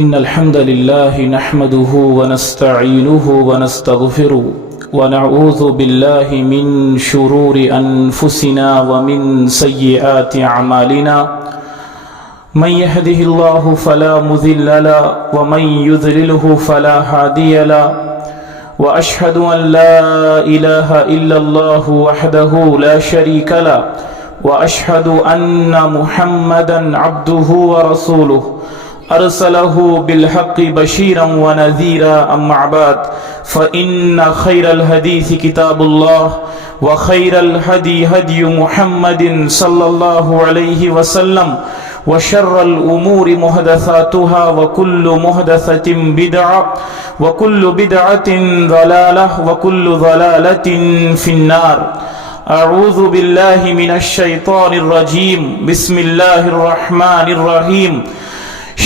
إن الحمد لله نحمده ونستعينه ونستغفره ونعوذ بالله من شرور أنفسنا ومن سيئات أعمالنا من يهده الله فلا مضل له ومن يضلله فلا هادي له وأشهد أن لا إله إلا الله وحده لا شريك له وأشهد أن محمدا عبده ورسوله أرسله بالحق بشيرا ونذيرا أما بعد فإن خير الحديث كتاب الله وخير الهدي هدي محمد صلى الله عليه وسلم وشر الأمور محدثاتها وكل محدثة بدعة وكل بدعة ضلالة وكل ضلالة في النار. أعوذ بالله من الشيطان الرجيم. بسم الله الرحمن الرحيم.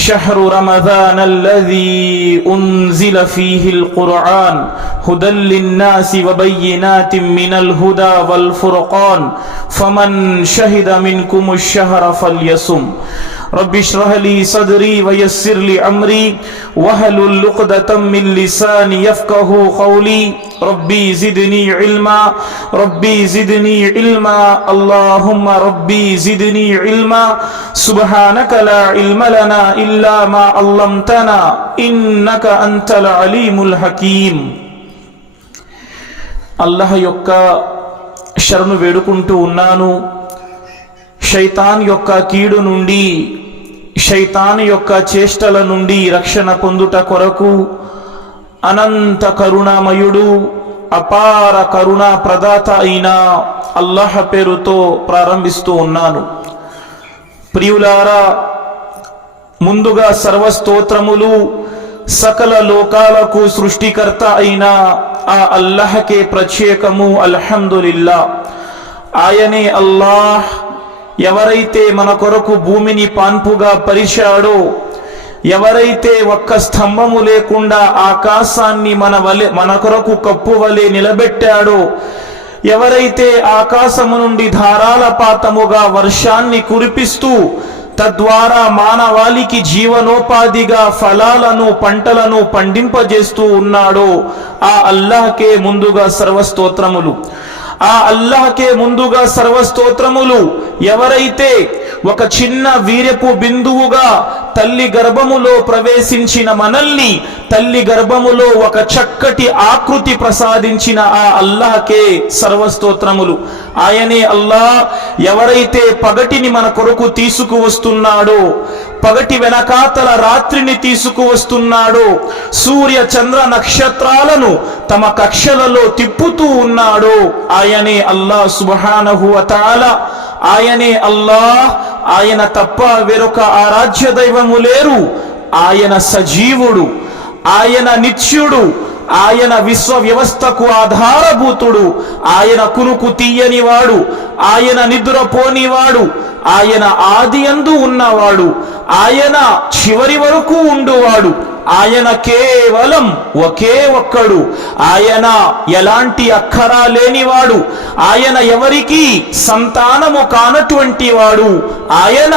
شهر رمضان الذي أنزل فيه القرآن هدى للناس وبينات من الهدى والفرقان فمن شهد منكم الشهر فليصم. رب اشرح لي صدري ويسر لي أمري واحلل عقدة من لساني يفقهوا قولي. ربي زدني علما ربي زدني علما اللهم ربي زدني علما سبحانك لا علم لنا إلا ما علمتنا إنك أنت العليم الحكيم. అల్లాహ్ యొక్క శరణు వేడుకుంటూ ఉన్నాను. శైతాన్ యొక్క కీడు నుండి, శైతాన్ యొక్క చేష్టల నుండి రక్షణ పొందుట కొరకు అనంత కరుణామయుడు అపార కరుణా ప్రదాత అయిన అల్లాహ్ పేరుతో ప్రారంభిస్తూ ఉన్నాను. ప్రియులారా, ముందుగా సర్వస్తోత్రములు సకల లోకాలకు సృష్టికర్త అయిన ఆ అల్లాహ్కే ప్రత్యేకము. అల్హమ్దులిల్లా. ఆయనే అల్లాహ్ ఎవరైతే మన కొరకు భూమిని పాన్పుగా పరిచాడో, ఎవరైతే ఒక్క స్తంభము లేకుండా ఆకాశాన్ని మన కొరకు కప్పు వలె నిలబెట్టాడో, ఎవరైతే ఆకాశము నుండి ధారాలపాతముగా వర్షాన్ని కురిపిస్తూ తద్వారా మానవాళికి జీవనోపాధిగా ఫలాలను పంటలను పండింపజేస్తూ ఉన్నాడో ఆ అల్లాహ్కే ముందుగా సర్వస్తోత్రములు. ఆ అల్లాహ్కే ముందుగా సర్వస్తోత్రములు. ఎవరైతే ఒక చిన్న వీర్యపు బిందువుగా తల్లి గర్భములో ప్రవేశించిన మనల్ని తల్లి గర్భములో ఒక చక్కటి ఆకృతి ప్రసాదించిన ఆ అల్లాహ్కే సర్వస్తోత్రములు. ఆయనే అల్లాహ్ ఎవరైతే పగటిని మన కొరకు తీసుకువస్తున్నాడో, పగటి వెనకాతల రాత్రిని తీసుకువస్తున్నాడో, సూర్య చంద్ర నక్షత్రాలను తమ కక్షలలో తిప్పుతూ ఉన్నాడో ఆయనే అల్లాహ్ సుబ్హానహు వ తఆలా. ఆయనే అల్లాహ్. ఆయన తప్ప వేరొక ఆరాధ్య దైవము లేరు. ఆయన సజీవుడు, ఆయన నిత్యుడు, ఆయన విశ్వ వ్యవస్థకు ఆధారభూతుడు, ఆయన కునుకు తీయనివాడు, ఆయన నిద్రపోనివాడు, ఆయన ఆదియందు ఉన్నవాడు, ఆయన చివరి వరకు ఉండువాడు, ఆయన కేవలం ఒకే ఒక్కడు, ఆయన ఎలాంటి అక్కరా లేనివాడు, ఆయన ఎవరికి సంతానము కానటువంటి వాడు, ఆయన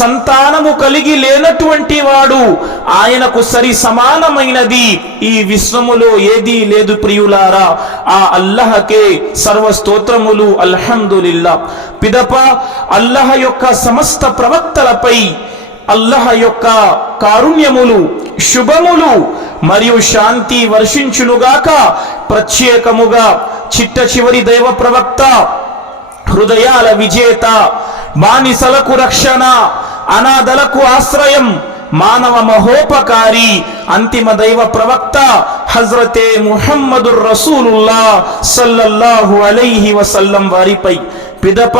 సంతానము కలిగి లేనటువంటి వాడు, ఆయనకు సరి సమానమైనది ఈ విశ్వములో ఏదీ లేదు. ప్రియులారా, ఆ అల్లాహ్కే సర్వస్తోత్రములు. అల్హమ్దులిల్లా. పిదప అల్లాహ్ యొక్క సమస్త ప్రవక్తలపై అల్లాహ్ యొక్క కారుణ్యములు, శుభములు మరియు శాంతి వర్షించునుగాక. ప్రత్యేకముగా చిట్ట చివరి దైవ ప్రవక్త, హృదయాల విజేత, బానిసలకు రక్షణ, అనాథలకు ఆశ్రయం, మానవ మహోపకారి, అంతిమ దైవ ప్రవక్త హజ్రతే ముహమ్మదుర్ రసూలుల్లాహ్ సల్లల్లాహు అలైహి వసల్లం వారిపై, పిదప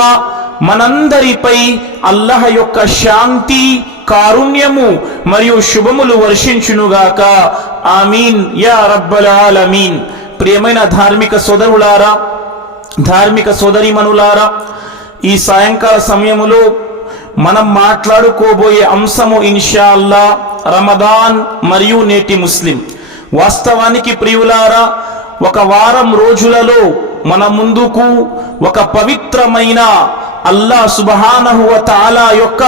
మనందరిపై అల్లాహ్ యొక్క శాంతి, కారుణ్యము మరియు శుభములు వర్షించునుగాక. ఆమీన్ యా రబ్బల్ ఆలమీన్. ప్రియమైన ధార్మిక సోదరులారా, ధార్మిక సోదరీమణులారా, ఈ సాయంకాల సమయములో మనం మాట్లాడుకోబోయే అంశము ఇన్షా అల్లాహ్ రమదాన్ మరియు నేటి ముస్లిం. వాస్తవానికి ప్రియులారా, ఒక వారం రోజులలో మన ముందుకు ఒక పవిత్రమైన అల్లాహ్ సుబ్హానహు వ తఆలా యొక్క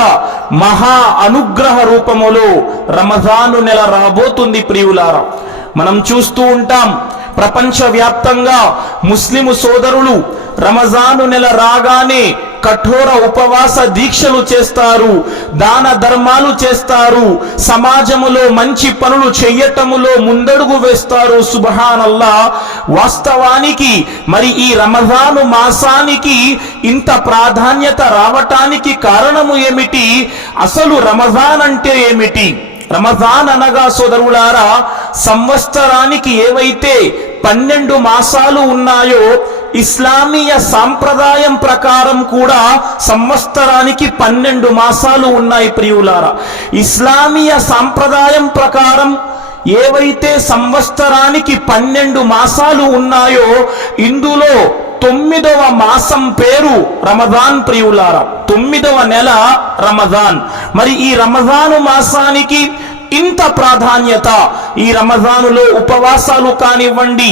మహా అనుగ్రహ రూపములో రమజాను నెల రాబోతుంది ప్రియులారా. మనం చూస్తూ ఉంటాం ప్రపంచవ్యాప్తంగా ముస్లిము సోదరులు రమజాను నెల రాగానే కఠోర ఉపవాస దీక్షలు చేస్తారు, దాన ధర్మాలు చేస్తారు, సమాజములో మంచి పనులు చెయ్యటములో ముందడుగు వేస్తారు. సుబ్హానల్లాహ్. వాస్తవానికి మరి ఈ రమజాను మాసానికి ఇంత ప్రాధాన్యత రావటానికి కారణము ఏమిటి? అసలు రమజాన్ అంటే ఏమిటి? రమజాన్ అనగా సోదరులారా, సంవత్సరానికి ఏవైతే 12 మాసాలు ఉన్నాయో ఇస్లామీయ సాంప్రదాయం ప్రకారం కూడా సంవత్సరానికి 12 మాసాలు ఉన్నాయి ప్రియులారా. ఇస్లామీయ సాంప్రదాయం ప్రకారం ఏవైతే సంవత్సరానికి 12 మాసాలు ఉన్నాయో ఇందులో 9వ మాసం పేరు రమజాన్ ప్రియులారా. 9వ నెల రమజాన్. మరి ఈ రమజాను మాసానికి ఇంత ప్రాధాన్యత. ఈ రమజానులో ఉపవాసాలు కానివ్వండి,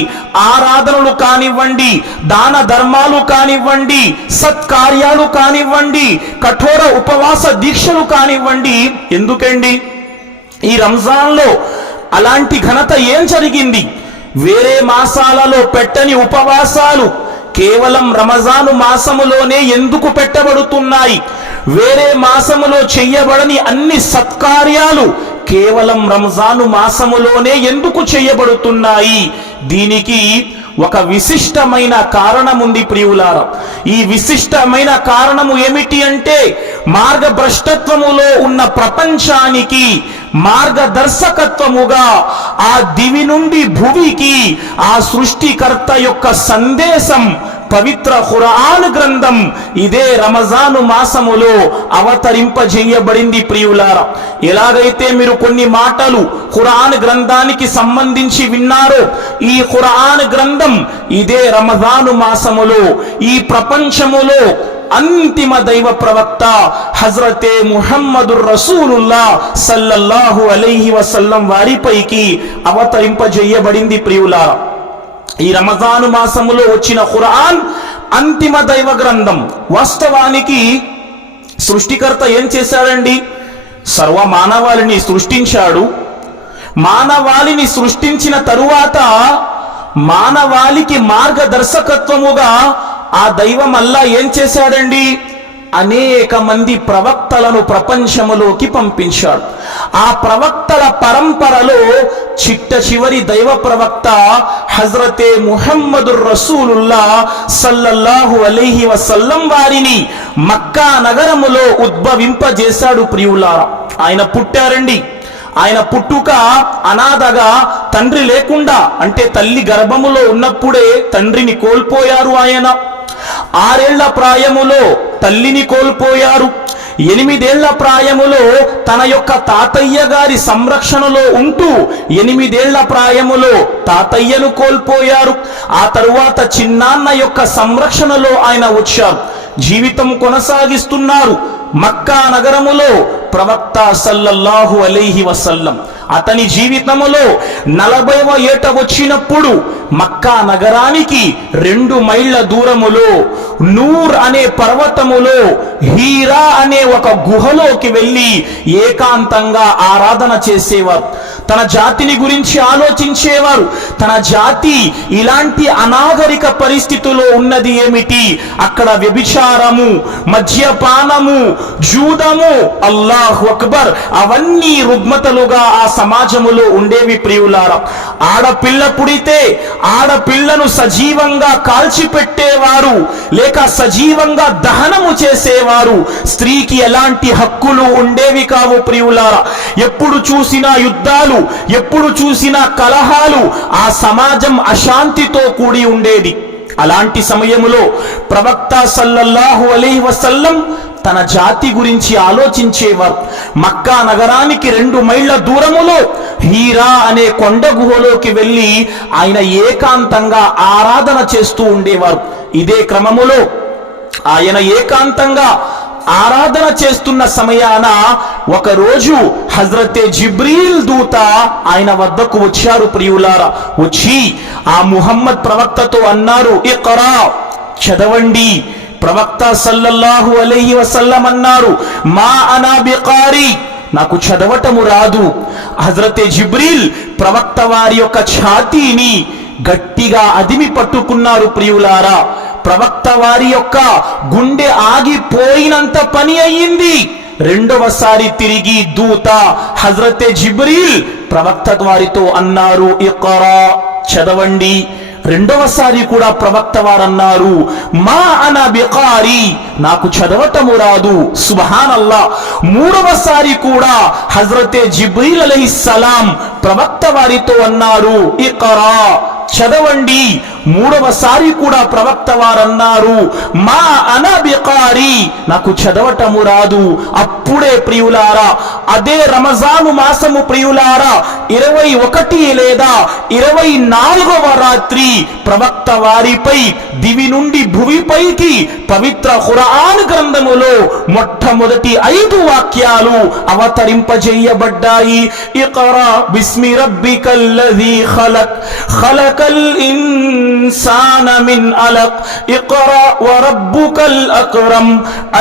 ఆరాధనలు కానివ్వండి, దాన ధర్మాలు కానివ్వండి, సత్కార్యాలు కానివ్వండి, కఠోర ఉపవాస దీక్షలు కానివ్వండి. ఎందుకండి ఈ రంజాన్లో అలాంటి ఘనత ఏం జరిగింది? వేరే మాసాలలో పెట్టని ఉపవాసాలు కేవలం రమజాను మాసములోనే ఎందుకు పెట్టబడుతున్నాయి? వేరే మాసములో చెయ్యబడని అన్ని సత్కార్యాలు కేవలం రంజాను మాసములోనే ఎందుకు చేయబడుతున్నాయి? దీనికి ఒక విశిష్టమైన కారణముంది ప్రియులారా. ఈ విశిష్టమైన కారణము ఏమిటి అంటే, మార్గభ్రష్టత్వములో ఉన్న ప్రపంచానికి మార్గదర్శకత్వముగా ఆ దివి నుండి భువికి ఆ సృష్టికర్త యొక్క సందేశం పవిత్ర ఖురాన్ గ్రంథం ఇదే రమజాను మాసములో అవతరింపజేయబడింది ప్రియులారా. ఎలాగైతే మీరు కొన్ని మాటలు ఖురాన్ గ్రంథానికి సంబంధించి విన్నారో, ఈ ఖురాన్ గ్రంథం ఇదే రమజాను మాసములో ఈ ప్రపంచములో అంతిమ దైవ ప్రవక్త హజరతే ముహమ్మదుర్ రసూలుల్లాహ్ సల్లల్లాహు అలైహి వసల్లం వారిపైకి అవతరింపజేయబడింది ప్రియులారా. ఈ రమజాను మాసములో వచ్చిన ఖురాన్ అంతిమ దైవ గ్రంథం. వాస్తవానికి సృష్టికర్త ఏం చేశాడండి? సర్వ మానవాళిని సృష్టించాడు. మానవాళిని సృష్టించిన తరువాత మానవాళికి మార్గదర్శకత్వముగా ఆ దైవం అల్లా ఏం చేశాడండి? అనేక మంది ప్రవక్తలను ప్రపంచములోకి పంపించాడు. ఆ ప్రవక్తల పరంపరలో చిట్ట చివరి దైవ ప్రవక్త హజరతే ముహమ్మదుర్ రసూలుల్లాహ్ సల్లల్లాహు అలైహి వసల్లం వారిని మక్కా నగరములో ఉద్భవింపజేశాడు ప్రియులారా. ఆయన పుట్టారండి. ఆయన పుట్టుక అనాథగా, తండ్రి లేకుండా, అంటే తల్లి గర్భములో ఉన్నప్పుడే తండ్రిని కోల్పోయారు. ఆయన 6 ఏళ్ల ప్రాయములో తల్లిని కోల్పోయారు. 8 ఏళ్ల ప్రాయములో తన యొక్క తాతయ్య గారి సంరక్షణలో ఉంటూ 8 ఏళ్ల ప్రాయములో తాతయ్యను కోల్పోయారు. ఆ తరువాత చిన్నాన్న యొక్క సంరక్షణలో ఆయన వచ్చారు. జీవితం కొనసాగిస్తున్నారు మక్కా నగరములో ప్రవక్త సల్లల్లాహు అలైహి వసల్లం. అతని జీవితములో 40వ ఏట వచ్చినప్పుడు మక్కా నగరానికి 2 మైళ్ళ దూరములో నూర్ అనే పర్వతములో హీరా అనే ఒక గుహలోకి వెళ్ళి ఏకాంతంగా ఆరాధన చేసేవారు. తన జాతిని గురించి ఆలోచించేవారు. తన జాతి ఇలాంటి అనాగరిక పరిస్థితిలో ఉన్నది ఏమిటి? అక్కడ వ్యభిచారము, మద్యపానము, జూదము, అల్లాహు అక్బర్, అవన్నీ రుగ్మతలుగా ఆ సమాజములో ఉండేవి ప్రియులారా. ఆడపిల్ల పుడితే ఆడపిల్లను సజీవంగా కాల్చిపెట్టేవారు, లేక సజీవంగా దహనము చేసేవారు. స్త్రీకి ఎలాంటి హక్కులు ఉండేవి కావు ప్రియులారా. ఎప్పుడు చూసినా యుద్ధాలు, ఎప్పుడు చూసినా కలహాలు, ఆ సమాజం అశాంతితో కూడి ఉండేది. అలాంటి సమయములో ప్రవక్త సల్లల్లాహు అలైహి వసల్లం తన జాతి గురించి ఆలోచించేవారు. మక్కా నగరానికి 2 మైళ్ళ దూరములో హీరా అనే కొండ గుహలోకి వెళ్ళి ఆయన ఏకాంతంగా ఆరాధన చేస్తూ ఉండేవారు. ఇదే క్రమములో ఆయన ఏకాంతంగా ఆరాధన చేస్తున్న సమయాన ఒకరోజు హజరతే జిబ్రీల్ దూత ఆయన వద్దకు వచ్చారు ప్రియులారా. వచ్చి ఆ ముహమ్మద్ ప్రవక్తతో అన్నారు, ఇఖ్రా, చదవండి, ప్రవక్త సల్లల్లాహు అలైహి వసల్లం అన్నారు, మా అనా బికారి, నాకు చదవటము రాదు. హజరతే జిబ్రీల్ ప్రవక్త వారి యొక్క ఛాతీని గట్టిగా అదిమి పట్టుకున్నారు. ప్రియులారా, ప్రవక్త వారి యొక్క గుండె ఆగిపోయినంత పని అయ్యింది. రెండవసారి తిరిగి దూత హజరతే జిబ్రీల్ ప్రవక్త వారితో అన్నారు, ఇక్రా, చదవండి. రెండవసారి కూడా ప్రవక్త వారన్నారు, మా అనా బికారి, నాకు చదవటము రాదు. సుబ్హానల్లాహ్. మూడవసారి కూడా హజరతే జిబ్రీల్ అలైహిస్సలాం ప్రవక్త వారితో అన్నారు, ఇక్రా, చదవండి. మూడవసారి కూడా ప్రవక్త వారన్నారు, మా అనా బికారి, నాకు చదవటము రాదు. అప్పుడే ప్రియులారా, అదే రమజాను మాసము ప్రియులారా 21 లేదా 24వ రాత్రి ప్రవక్త వారిపై దివి నుండి భువిపైకి పవిత్ర ఖురాన్ గ్రంథములో మొట్టమొదటి 5 వాక్యాలు అవతరింపజేయబడ్డాయి. ఇక్రా బిస్మి రబ్బికల్లజీ ఖలక్, ఖలకల్ ఇన్సాన మిన్ అలక్, ఇక్రా వరబ్బుకల్ అక్రమ్,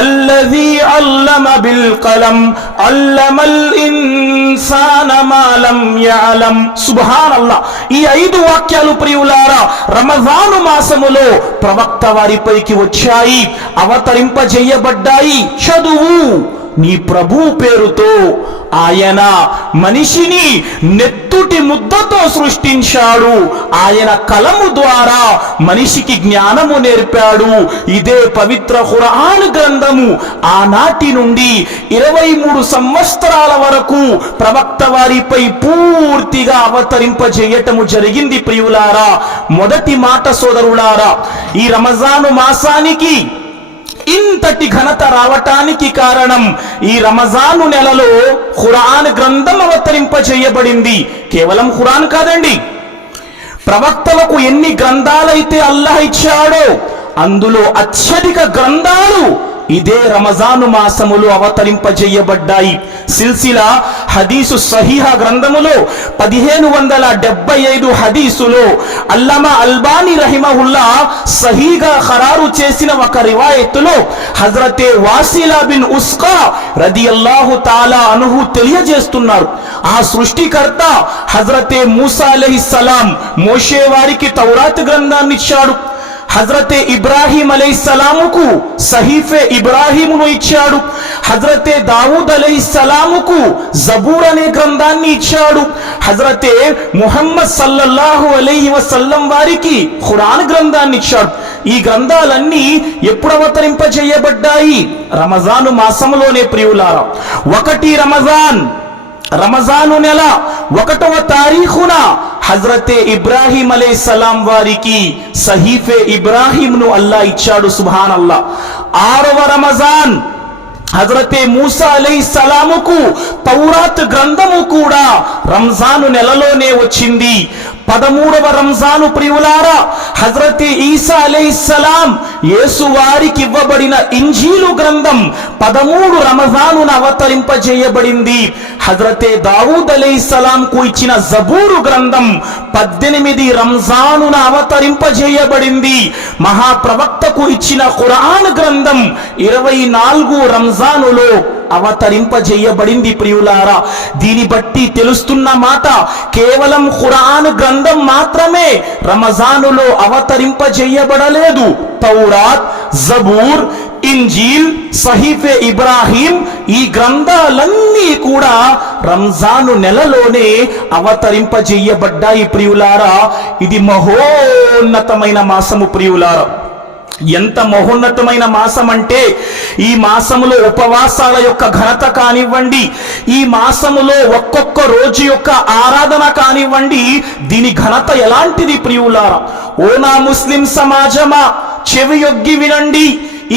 అల్లజీ అల్లమ బిల్ కలం, అల్లమల్ ఇన్సాన మా లం యఅలం. సుబ్హానల్లాహ్. ఈ 5 వాక్యాలు ప్రియులారా రమజాను మాసములో ప్రవక్త వారిపైకి వచ్చాయి, అవతరింపజేయబడ్డాయి. చదువు, నీ ప్రభు పేరుతో. ఆయన మనిషిని నెత్తుటి ముద్దతో సృష్టించాడు. ఆయన కలము ద్వారా మనిషికి జ్ఞానము నేర్పాడు. ఇదే పవిత్ర ఖురాన్ గ్రంథము ఆనాటి నుండి 23 సంవత్సరాల వరకు ప్రవక్త వారిపై పూర్తిగా అవతరింపజేయటము జరిగింది. ప్రియులారా, మొదటి మాట సోదరులారా, ఈ రమజాను మాసానికి ఇంతటి ఘనత రావటానికి కారణం ఈ రమజాను నెలలో ఖురాన్ గ్రంథం అవతరింపజేయబడింది. కేవలం ఖురాన్ కాదండి, ప్రవక్తలకు ఎన్ని గ్రంథాలైతే అల్లాహ్ ఇచ్చాడో అందులో అత్యధిక గ్రంథాలు ఇదే రమజాను మాసములో అవతరింపజేయబడ్డాయి. సిల్సిలా హదీసు సహీహా గ్రంథములో 1575 హదీసులో అల్లామా అల్బానీ రహిమహుల్లా సహీగా ఖరారు చేసిన ఒక రివాయతులో హజరతే వాసిలా బిన్ ఉస్కా రదియల్లాహు తాలా అన్హు తెలియజేస్తున్నారు, ఆ సృష్టికర్త హజరతే మూసా అలైహిస్సలాం మోషే వారికి తౌరాత్ గ్రంథాన్ని ఇచ్చాడు. హజరతే ఇబ్రాహీం అలైహిస్సలాముకు సహీఫే ఇబ్రాహీమును ఇచ్చాడు. హజరతే దావూద్ అలైహిస్సలాముకు జబూర్ అనే గ్రంథాన్ని ఇచ్చాడు. హజరతే ముహమ్మద్ సల్లల్లాహు అలైహి వసల్లం వారికి ఖురాన్ గ్రంథాన్ని ఇచ్చాడు. ఈ గ్రంథాలన్నీ ఎప్పుడు అవతరింపజేయబడ్డాయి? రమజాను మాసంలోనే ప్రియులారా. 1 రమజాను నెల 1వ తారీఖున హజరతే ఇబ్రాహీం అలైహిస్సలాం వారికి సహీఫే ఇబ్రాహీంను అల్లా ఇచ్చాడు. సుబ్హానల్లాహ్. 6వ రమజాన్ హజరతే మూసా అలైహిస్సలాముకు తౌరాత్ గ్రంథము కూడా రంజాను నెలలోనే వచ్చింది. 13వ రంజాను ప్రియులారా హజరతే ఈసా అలైహిస్సలాం యేసు వారికి ఇవ్వబడిన ఇంజీలు గ్రంథం 13 రమజానున అవతరింపజేయబడింది. హజరతే దావూద్ అలైహిస్సలాంకు ఇచ్చిన జబూరు గ్రంథం 18 రంజానున అవతరింపజేయబడింది. మహాప్రవక్తకు ఇచ్చిన ఖురాన్ గ్రంథం 24 రంజానులో అవతరింపజేయబడింది. ప్రియులారా, దీని బట్టి తెలుస్తున్న మాట, కేవలం ఖురాన్ గ్రంథం మాత్రమే రమజానులో అవతరింపజేయబడలేదు. తౌరాత్, జబూర్, ఇంజీల్, సహీఫే ఇబ్రాహీం ఈ గ్రంథాలన్నీ కూడా రంజాను నెలలోనే అవతరింపజేయబడ్డాయి. ప్రియులారా, ఇది మహోన్నతమైన మాసము. ప్రియులారా, ఎంత మహోన్నతమైన మాసం అంటే ఈ మాసములో ఉపవాసాల యొక్క ఘనత కానివ్వండి, ఈ మాసములో ఒక్కొక్క రోజు యొక్క ఆరాధన కానివ్వండి, దీని ఘనత ఎలాంటిది ప్రియులారా. ఓ నా ముస్లిం సమాజమా, చెవియొగ్గి వినండి.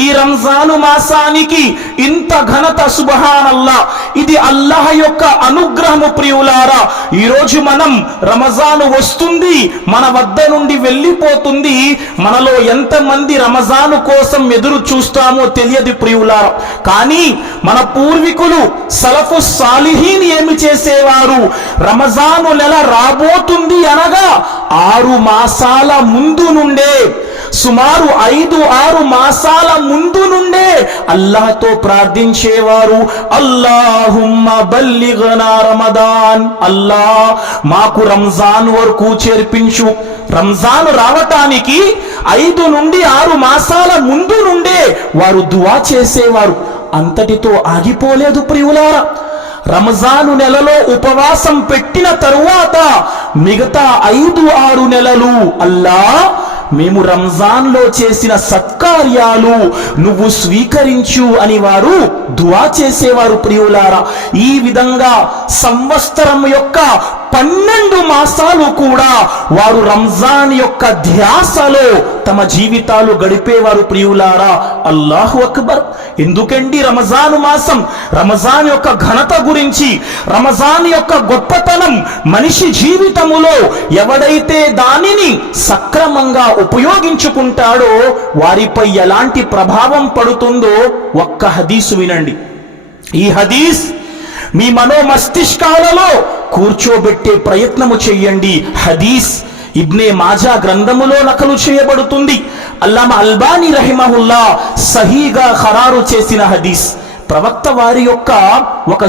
ఈ రంజాను మాసానికి ఇంత ఘనత. సుబ్హానల్లాహ్. ఇది అల్లాహ్ యొక్క అనుగ్రహము ప్రియులారా. ఈరోజు మనం రమజాను వస్తుంది, మన వద్ద నుండి వెళ్ళిపోతుంది. మనలో ఎంతమంది రమజాను కోసం ఎదురు చూస్తామో తెలియదు ప్రియులారా. కానీ మన పూర్వీకులు సలఫు సాలిహీన్ ఏమి చేసేవారు? రమజాను నెల రాబోతుంది అనగా 6 మాసాల ముందు నుండే సుమారు 5-6 మాసాల ముందు నుండే అల్లాహ్తో ప్రార్థించేవారు, అల్లాహుమ్మా బల్లిగ్నా రమదాన్, అల్లాహ్ మాకు రంజాన్ వరకు చేర్పించు. రంజాన్ రావటానికి 5 నుండి 6 మాసాల ముందు నుండే వారు దువా చేసేవారు. అంతటితో ఆగిపోలేదు ప్రియులారా. రంజాను నెలలో ఉపవాసం పెట్టిన తరువాత మిగతా 5-6 నెలలు అల్లాహ్ మేము రంజాన్లో చేసిన సత్కార్యాలు నువ్వు స్వీకరించు అని వారు దువా చేసేవారు ప్రియులారా. ఈ విధంగా సంవత్సరం యొక్క 12 మాసాలు కూడా వారు రంజాన్ యొక్క ధ్యాసలో తమ జీవితాలు గడిపేవారు ప్రియులారా. అల్లాహు అక్బర్. ఎందుకండి రంజాను మాసం, రంజాన్ యొక్క ఘనత గురించి, రంజాన్ యొక్క గొప్పతనం, మనిషి జీవితములో ఎవడైతే దానిని సక్రమంగా ఉపయోగించుకుంటాడో వారిపై ఎలాంటి ప్రభావం పడుతుందో ఒక్క హదీసు వినండి. ఈ హదీస్ మీ మనోమస్తిష్కాలలో కూర్చోబెట్టే ప్రయత్నము చెయ్యండి. హదీస్ ఇబ్నే మాజా గ్రంథములో నకలు చేయబడుతుంది. అల్లామా అల్బానీ రహిమహుల్లా సహీగా ఖరారు చేసిన హదీస్. ప్రవక్త వారి యొక్క ఒక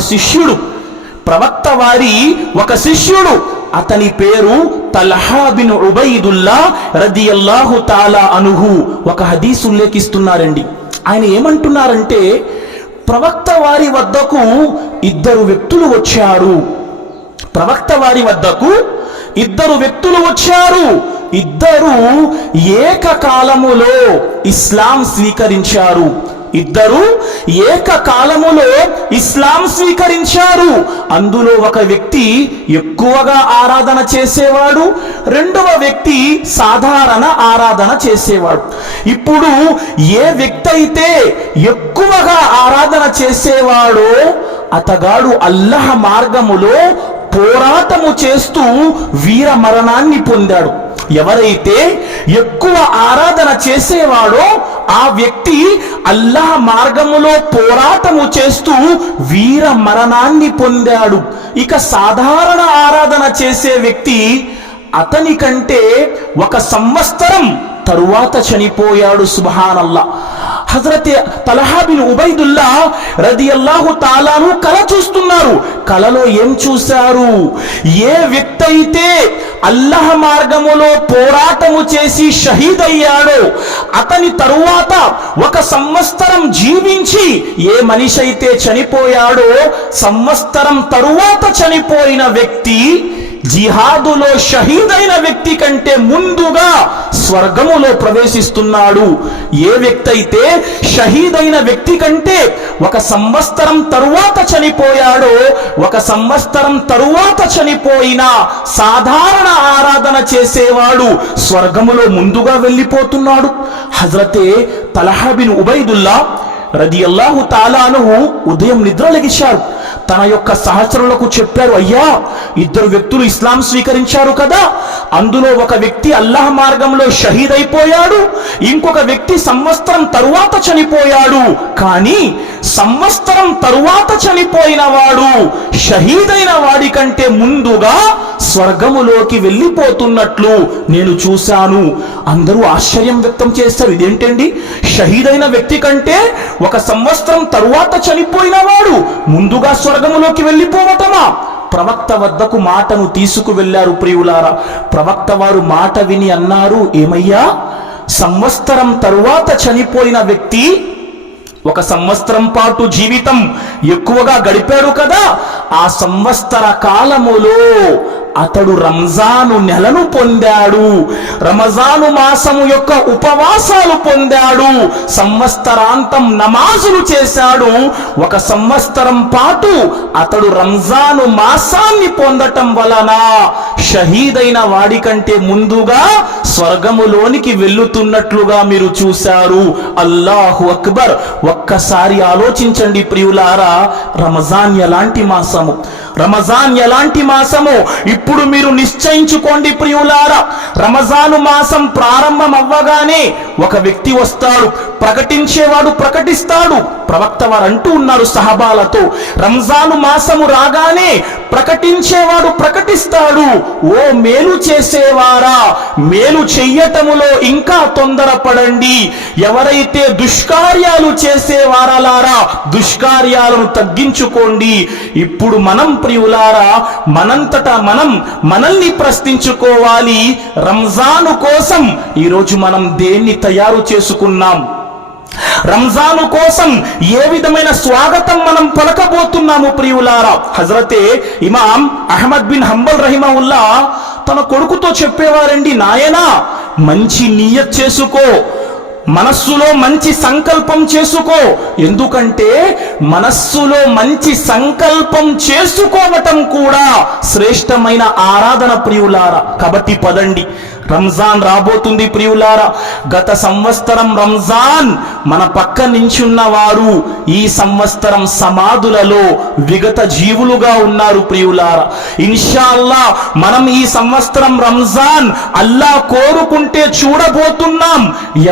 శిష్యుడు అతని పేరు తల్హా బిన్ ఉబైదుల్లా రదియల్లాహు తాలా అన్హు ఒక హదీస్ ఉల్లేఖిస్తున్నారండి. ఆయన ఏమంటున్నారంటే, ప్రవక్త వారి వద్దకు 2 వ్యక్తులు వచ్చారు. ప్రవక్త వారి వద్దకు 2 వ్యక్తులు వచ్చారు. 2 ఏకకాలములో ఇస్లాం స్వీకరించారు. 2 ఏకకాలములో ఇస్లాం స్వీకరించారు. అందులో ఒక వ్యక్తి ఎక్కువగా ఆరాధన చేసేవాడు, రెండవ వ్యక్తి సాధారణ ఆరాధన చేసేవాడు. ఇప్పుడు ఏ వ్యక్తి అయితే ఎక్కువగా ఆరాధన చేసేవాడో అతగాడు అల్లాహ్ మార్గములో పోరాటము చేస్తూ వీర మరణాన్ని పొందాడు. ఎవరైతే ఎక్కువ ఆరాధన చేసేవాడో ఆ వ్యక్తి అల్లాహ్ మార్గములో పోరాటము చేస్తూ వీర మరణాన్ని పొందాడు. ఇక సాధారణ ఆరాధన చేసే వ్యక్తి అతని కంటే 1 సంవత్సరం తరువాత చనిపోయాడు. సుబ్హానల్లాహ్. హజరత్ తల్హా బిన్ ఉబైదుల్లా రదియల్లాహు తాలాను కల చూస్తున్నారు. కలలో ఏం చూశారు? ఏ వ్యక్తి అయితే అల్లాహ్ మార్గములో పోరాటము చేసి షహీద్ అయ్యాడో అతని తరువాత 1 సంవత్సరం జీవించి ఏ మనిషి అయితే చనిపోయాడో సంవత్సరం తరువాత చనిపోయిన వ్యక్తి జిహాదులో షహీదైన వ్యక్తి కంటే ముందుగా స్వర్గములో ప్రవేశిస్తున్నాడు. ఏ వ్యక్తి అయితే షహీదైన వ్యక్తి కంటే 1 సంవత్సరం తరువాత చనిపోయాడో 1 సంవత్సరం తరువాత చనిపోయిన సాధారణ ఆరాధన చేసేవాడు స్వర్గములో ముందుగా వెళ్ళిపోతున్నాడు. హజరతే తల్హా బిన్ ఉబైదుల్లా రదియల్లాహు తాలా అన్హు ఉదయం నిద్ర లెగిశారు. తన యొక్క సహచరులకు చెప్పారు, అయ్యా 2 వ్యక్తులు ఇస్లాం స్వీకరించారు కదా, అందులో ఒక వ్యక్తి అల్లాహ్ మార్గంలో షహీద్ అయిపోయాడు, ఇంకొక వ్యక్తి సంవత్సరం తరువాత చనిపోయాడు. కానీ సంవత్సరం తరువాత చనిపోయిన వాడు షహీదైన వాడి కంటే ముందుగా స్వర్గములోకి వెళ్ళిపోతున్నట్లు నేను చూశాను. అందరూ ఆశ్చర్యం వ్యక్తం చేస్తారు. ఇదేంటండి, షహీదైన వ్యక్తి కంటే 1 సంవత్సరం తరువాత చనిపోయిన వాడు ముందుగా స్వర్గములోకి వెళ్ళిపోవటమా? ప్రవక్త వద్దకు మాటను తీసుకు వెళ్ళారు ప్రియులారా. ప్రవక్త వారు మాట విని అన్నారు, ఏమయ్యా, సంవత్సరం తరువాత చనిపోయిన వ్యక్తి 1 సంవత్సరం పాటు జీవితం ఎక్కువగా గడిపాడు కదా, ఆ సంవత్సర కాలములో అతడు రంజాను నెలను పొందాడు, రమజాను మాసము యొక్క ఉపవాసాలు పొందాడు, సంవత్సరాంతం నమాజులు చేశాడు. 1 సంవత్సరం పాటు అతడు రంజాను మాసాన్ని పొందటం వలన షహీదైన వాడి కంటే ముందుగా స్వర్గములోనికి వెళ్ళుతున్నట్లుగా మీరు చూశారు. అల్లాహు అక్బర్. ఒక్కసారి ఆలోచించండి ప్రియులారా, రమజాన్ ఎలాంటి మాసము, రమజాన్ ఎలాంటి మాసము ఇప్పుడు మీరు నిశ్చయించుకోండి ప్రియులారా. రమజాను మాసం ప్రారంభం అవ్వగానే ఒక వ్యక్తి వస్తాడు, ప్రకటించేవాడు ప్రకటిస్తాడు, ప్రవక్త వారు అంటూ ఉన్నారు సహబాలతో, రంజాను మాసము రాగానే ప్రకటించేవాడు ప్రకటిస్తాడు, ఓ మేలు చేసేవారా మేలు చెయ్యటములో ఇంకా తొందరపడండి, ఎవరైతే దుష్కార్యాలు చేసేవారలారా దుష్కార్యాలను తగ్గించుకోండి. ఇప్పుడు మనం ప్రియులారా మనంతటా మనం మనల్ని ప్రశ్నించుకోవాలి, రంజాను కోసం ఈరోజు మనం దేన్ని తయారు చేసుకున్నాం, రంజాను కోసం ఏ విధమైన స్వాగతం మనం పలకబోతున్నాము ప్రియులారా. హజరతే ఇమాం అహ్మద్ బిన్ హంబల్ రహిమహుల్లా తన కొడుకుతో చెప్పేవారండి, నాయనా మంచి నియత్ చేసుకో, మనస్సులో మంచి సంకల్పం చేసుకో, ఎందుకంటే మనస్సులో మంచి సంకల్పం చేసుకోవటం కూడా శ్రేష్టమైన ఆరాధన ప్రియులారా. కాబట్టి పదండి, రంజాన్ రాబోతుంది ప్రియులారా. గత సంవత్సరం రంజాన్ మన పక్క నించున్న వారు ఈ సంవత్సరం సమాధులలో విగత జీవులుగా ఉన్నారు ప్రియులారా. ఇన్షాల్లా మనం ఈ సంవత్సరం రంజాన్ అల్లా కోరుకుంటే చూడబోతున్నాం.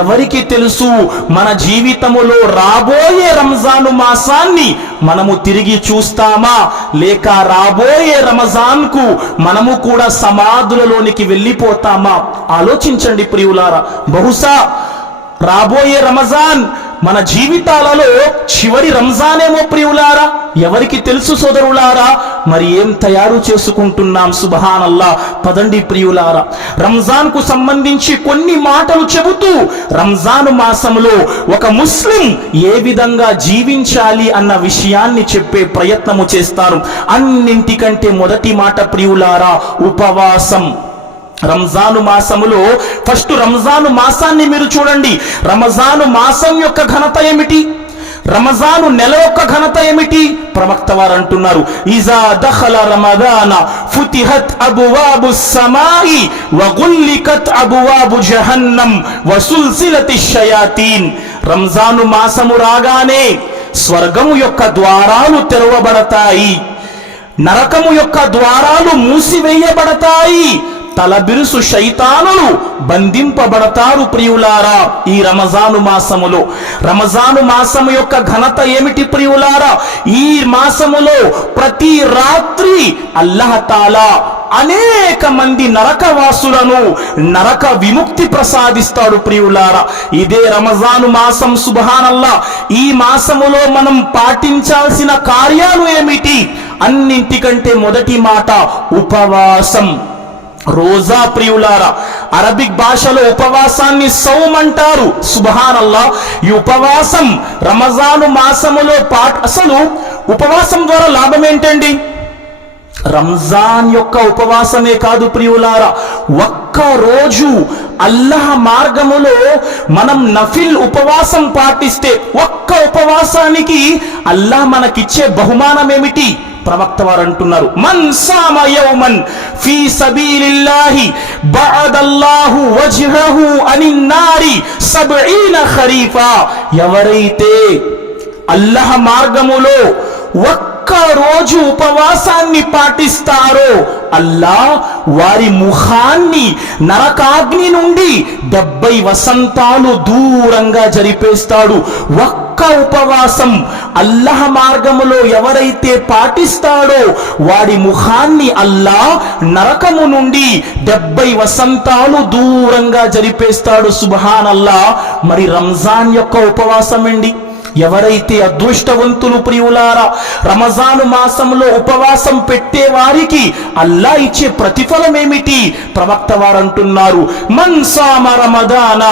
ఎవరికి తెలుసు మన జీవితములో రాబోయే రంజాను మాసాన్ని మనము తిరిగి చూస్తామా, లేక రాబోయే రంజాన్ కు మనము కూడా సమాధులలోనికి వెళ్ళిపోతామా? ఆలోచించండి ప్రియులారా. బహుశా రాబోయే రంజాన్ మన జీవితాలలో చివరి రంజానేమో ప్రియులారా. ఎవరికి తెలుసు సోదరులారా. మరి ఏం తయారు చేసుకుంటున్నాం? సుబ్హానల్లా. పదండి ప్రియులారా, రంజాన్ కు సంబంధించి కొన్ని మాటలు చెబుతూ రంజాన్ మాసంలో ఒక ముస్లిం ఏ విధంగా జీవించాలి అన్న విషయాన్ని చెప్పే ప్రయత్నము చేస్తారు. అన్నింటికంటే మొదటి మాట ప్రియులారా ఉపవాసం. రంజాను మాసములో ఫస్ట్ రంజాను మాసాన్ని మీరు చూడండి. రంజాను మాసం యొక్క ఘనత ఏమిటి, రమజాను నెల యొక్క ఘనత ఏమిటి? ప్రవక్త వారు అంటున్నారు, ఇజా దఖల రమదాన ఫుతిహత్ అబ్వాబు సమాయి వగుల్లికత్ అబ్వాబు జహన్నం వసుల్సిలతి షయాతీన్. రంజాను మాసము రాగానే స్వర్గము యొక్క ద్వారాలు తెరవబడతాయి, నరకము యొక్క ద్వారాలు మూసివేయబడతాయి, తలబిరుసు శైతానులు బంధింపబడతారు ప్రియులారా. ఈ రంజాను మాసములో రంజాను మాసము యొక్క ఘనత ఏమిటి ప్రియులారా? ఈ మాసములో ప్రతి రాత్రి అల్లాహ్ తాలా అనేక మంది నరకవాసులను నరక విముక్తి ప్రసాదిస్తాడు ప్రియులారా. ఇదే రంజాను మాసం. సుబ్హానల్లా. ఈ మాసములో మనం పాటించాల్సిన కార్యాలు ఏమిటి? అన్నింటికంటే మొదటి మాట ఉపవాసం, రోజా ప్రియులారా. అరబిక్ భాషలో ఉపవాసాన్ని సౌమ్ అంటారు. సుబ్హానల్లా. ఈ ఉపవాసం రంజాను మాసములో అసలు ఉపవాసం ద్వారా లాభం ఏంటండి? రంజాన్ యొక్క ఉపవాసమే కాదు ప్రియులారా, ఒక్క రోజు అల్లాహ్ మార్గములో మనం నఫిల్ ఉపవాసం పాటిస్తే ఒక్క ఉపవాసానికి అల్లాహ్ మనకిచ్చే బహుమానం ఏమిటి? ప్రవక్త వారు అంటున్నారు, మన్ సామ యౌమన్ ఫీ సబీలిల్లాహి బఅదల్లాహు వజ్హహు అనిన్ నారి 70 ఖరీఫా. ఎవరైతే అల్లాహ్ మార్గములో ఒక్క రోజు ఉపవాసాన్ని పాటిస్తారో అల్లాహ్ వారి ముఖాన్ని నరకాగ్ని నుండి 70 వసంతాలు దూరంగా జరిపేస్తాడు. ఒక్క ఉపవాసం అల్లాహ్ మార్గములో ఎవరైతే పాటిస్తాడో వాడి ముఖాన్ని అల్లాహ్ నరకము నుండి 70 వసంతాలు దూరంగా జరిపేస్తాడు. సుబ్హానల్లాహ్. మరి రంజాన్ యొక్క ఉపవాసం అండి. ఎవరైతే అదృష్టవంతులు ప్రియులారా, రంజాను మాసంలో ఉపవాసం పెట్టే వారికి అల్లా ఇచ్చే ప్రతిఫలం ఏమిటి? ప్రవక్త వారు అంటున్నారు, మన్ సామ రమదాన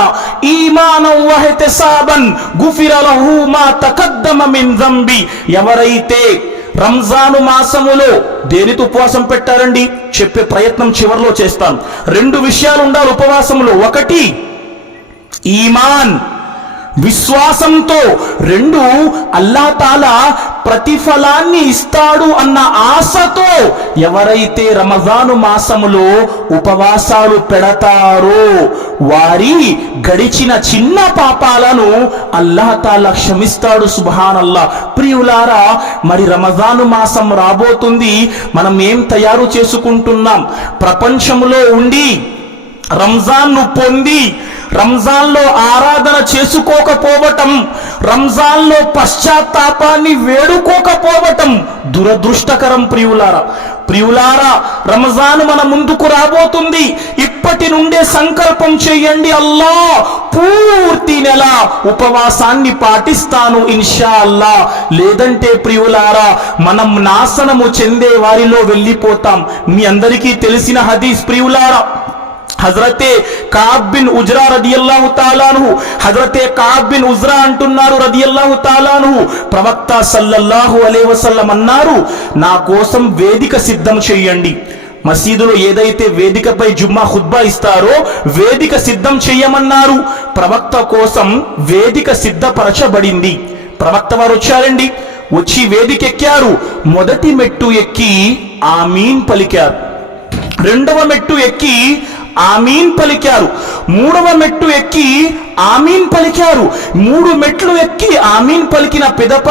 ఈమానం వహ్తిసాబన్ గుఫిర లహు మా తకద్దమ మిన్ జంబి. ఎవరైతే రంజాను మాసములో దేనితో ఉపవాసం పెట్టారండి? చెప్పే ప్రయత్నం చివర్లో చేస్తాను. 2 విషయాలు ఉండాలి ఉపవాసములో. ఒకటి ఈమాన్, విశ్వాసంతో. 2 అల్లాహ్ తాలా ప్రతిఫలాన్ని ఇస్తాడు అన్న ఆశతో ఎవరైతే రంజాను మాసములో ఉపవాసాలు పెడతారో వారి గడిచిన చిన్న పాపాలను అల్లాహ్ తాలా క్షమిస్తాడు. సుబ్హానల్లాహ్. ప్రియులారా, మరి రంజాను మాసం రాబోతుంది. మనం ఏం తయారు చేసుకుంటున్నాం? ప్రపంచంలో ఉండి రంజాన్ను పొంది రంజాన్లో ఆరాధన చేసుకోకపోవటం, రంజాన్లో పశ్చాత్తాపాన్ని వేడుకోకపోవటం దురదృష్టకరం. ప్రియులారా, రంజాన్ మన ముందుకు రాబోతుంది. ఇప్పటి నుండే సంకల్పం చేయండి, అల్లాహ్ పూర్తి నెల ఉపవాసాన్ని పాటిస్తాను ఇన్షా అల్లా. లేదంటే ప్రియులారా, మనం నాశనము చెందే వారిలో వెళ్ళిపోతాం. మీ అందరికీ తెలిసిన హదీస్ ప్రియులారా, హజరతే కాబ్ బిన్ ఉజ్రా రదియల్లాహు తాలా అన్హు, హజరతే కాబ్ బిన్ ఉజ్రా అంటున్నారు రదియల్లాహు తాలా అన్హు, ప్రవక్త సల్లల్లాహు అలైహి వసల్లం అన్నారు, నా కోసం వేదిక సిద్ధం చేయండి. మసీదులో ఏదైతే వేదికపై జుమ్మా ఖుత్బా ఇస్తారో వేదిక సిద్ధం చేయమన్నారు. ప్రవక్త కోసం వేదిక సిద్ధపరచబడింది. ప్రవక్త వారు వచ్చారండి, వచ్చి వేదిక ఎక్కారు. మొదటి మెట్టు ఎక్కి ఆమీన్ పలికారు. రెండవ మెట్టు ఎక్కి ఆమీన్ పలికారు. మూడవ మెట్టు ఎక్కి ఆమీన్ పలికారు. 3 మెట్లు ఎక్కి ఆమీన్ పలికిన పిదప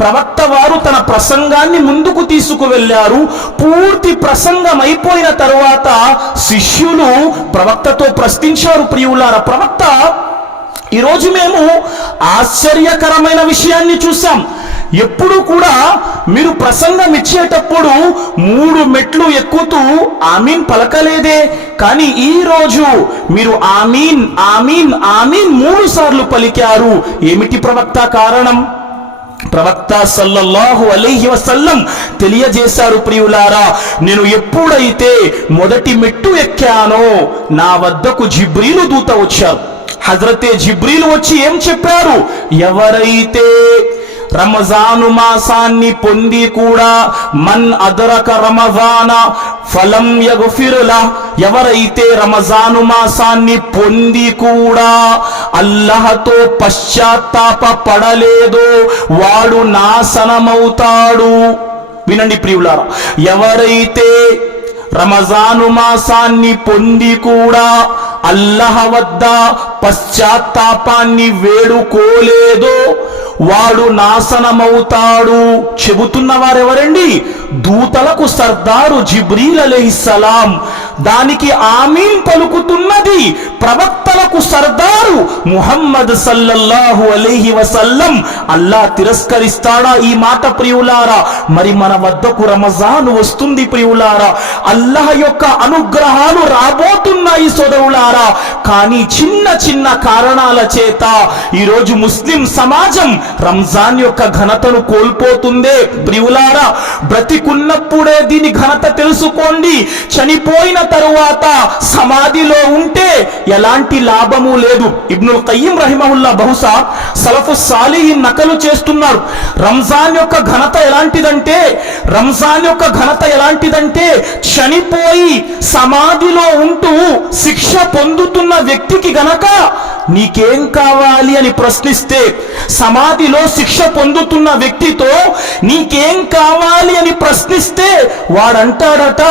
ప్రవక్త వారు తన ప్రసంగాన్ని ముందుకు తీసుకువెళ్లారు. పూర్తి ప్రసంగం అయిపోయిన తరువాత శిష్యులు ప్రవక్తతో ప్రశ్నించారు, ప్రియులారా, ప్రవక్త, ఈరోజు మేము ఆశ్చర్యకరమైన విషయాన్ని చూసాం. ఎప్పుడు కూడా మీరు ప్రసంగం ఇచ్చేటప్పుడు 3 మెట్లు ఎక్కుతూ ఆమీన్ పలకలేదే, కానీ ఈ రోజు మీరు ఆమీన్ ఆమీన్ ఆమీన్ 3 సార్లు పలికారు. ఏమిటి ప్రవక్త కారణం? ప్రవక్త సల్లల్లాహు అలైహి వసల్లం తెలియజేశారు, ప్రియులారా, నేను ఎప్పుడైతే మొదటి మెట్టు ఎక్కానో నా వద్దకు జిబ్రీలు దూత వచ్చారు. హజరతే జిబ్రీలు వచ్చి ఏం చెప్పారు? ఎవరైతే రమజాను మాసాన్ని పొంది కూడా మన్ అదరక రమజాన ఫలం యగ్ఫిరులా, ఎవరైతే రమజాను మాసాన్ని పొంది కూడా అల్లాహ్తో పశ్చాత్తాప పడలేదో వాడు నాశనమవుతాడు. వినండి ప్రియులారా, ఎవరైతే రమజాను మాసాన్ని పొంది కూడా అల్లాహ్ వద్ద పశ్చాత్తాపాన్ని వేడుకోలేదో వాడు నాశనమవుతాడు. చెబుతున్న వారెవరండి? దూతలకు సర్దారు జిబ్రీల్ అలైహిస్సలాం. దానికి ఆమీన్ పలుకుతున్నది ప్రవక్తలకు సర్దారు ముహమ్మద్ సల్లల్లాహు అలైహి వసల్లం. అల్లా తిరస్కరిస్తాడా ఈ మాట ప్రియులారా? మరి మన వద్దకు రమజాన్ వస్తుంది ప్రియులారా, అల్లాహ్ యొక్క అనుగ్రహాలు రాబోతున్నాయి సోదరులారా. కానీ చిన్న చిన్న కారణాల చేత ఈరోజు ముస్లిం సమాజం రంజాన్ యొక్క ఘనతను కోల్పోతుందే ప్రియులారా. బ్రతికున్నప్పుడే దీని ఘనత తెలుసుకోండి. చనిపోయిన తరువాత సమాధిలో ఉంటే ఎలాంటి లాభము లేదు. ఇబ్నుల్ ఖయ్యిం రహిమహుల్లా బహుశా సలఫు సాలిహీన్ నకలు చేస్తున్నారు. రంజాన్ యొక్క ఘనత ఎలాంటిదంటే చనిపోయి సమాధిలో ఉంటూ శిక్ష పొందుతున్న వ్యక్తికి గనక నీకేం కావాలి అని ప్రశ్నిస్తే, సమాధిలో శిక్ష పొందుతున్న వ్యక్తితో నీకేం కావాలి అని ప్రశ్నిస్తే వాడంటాడట,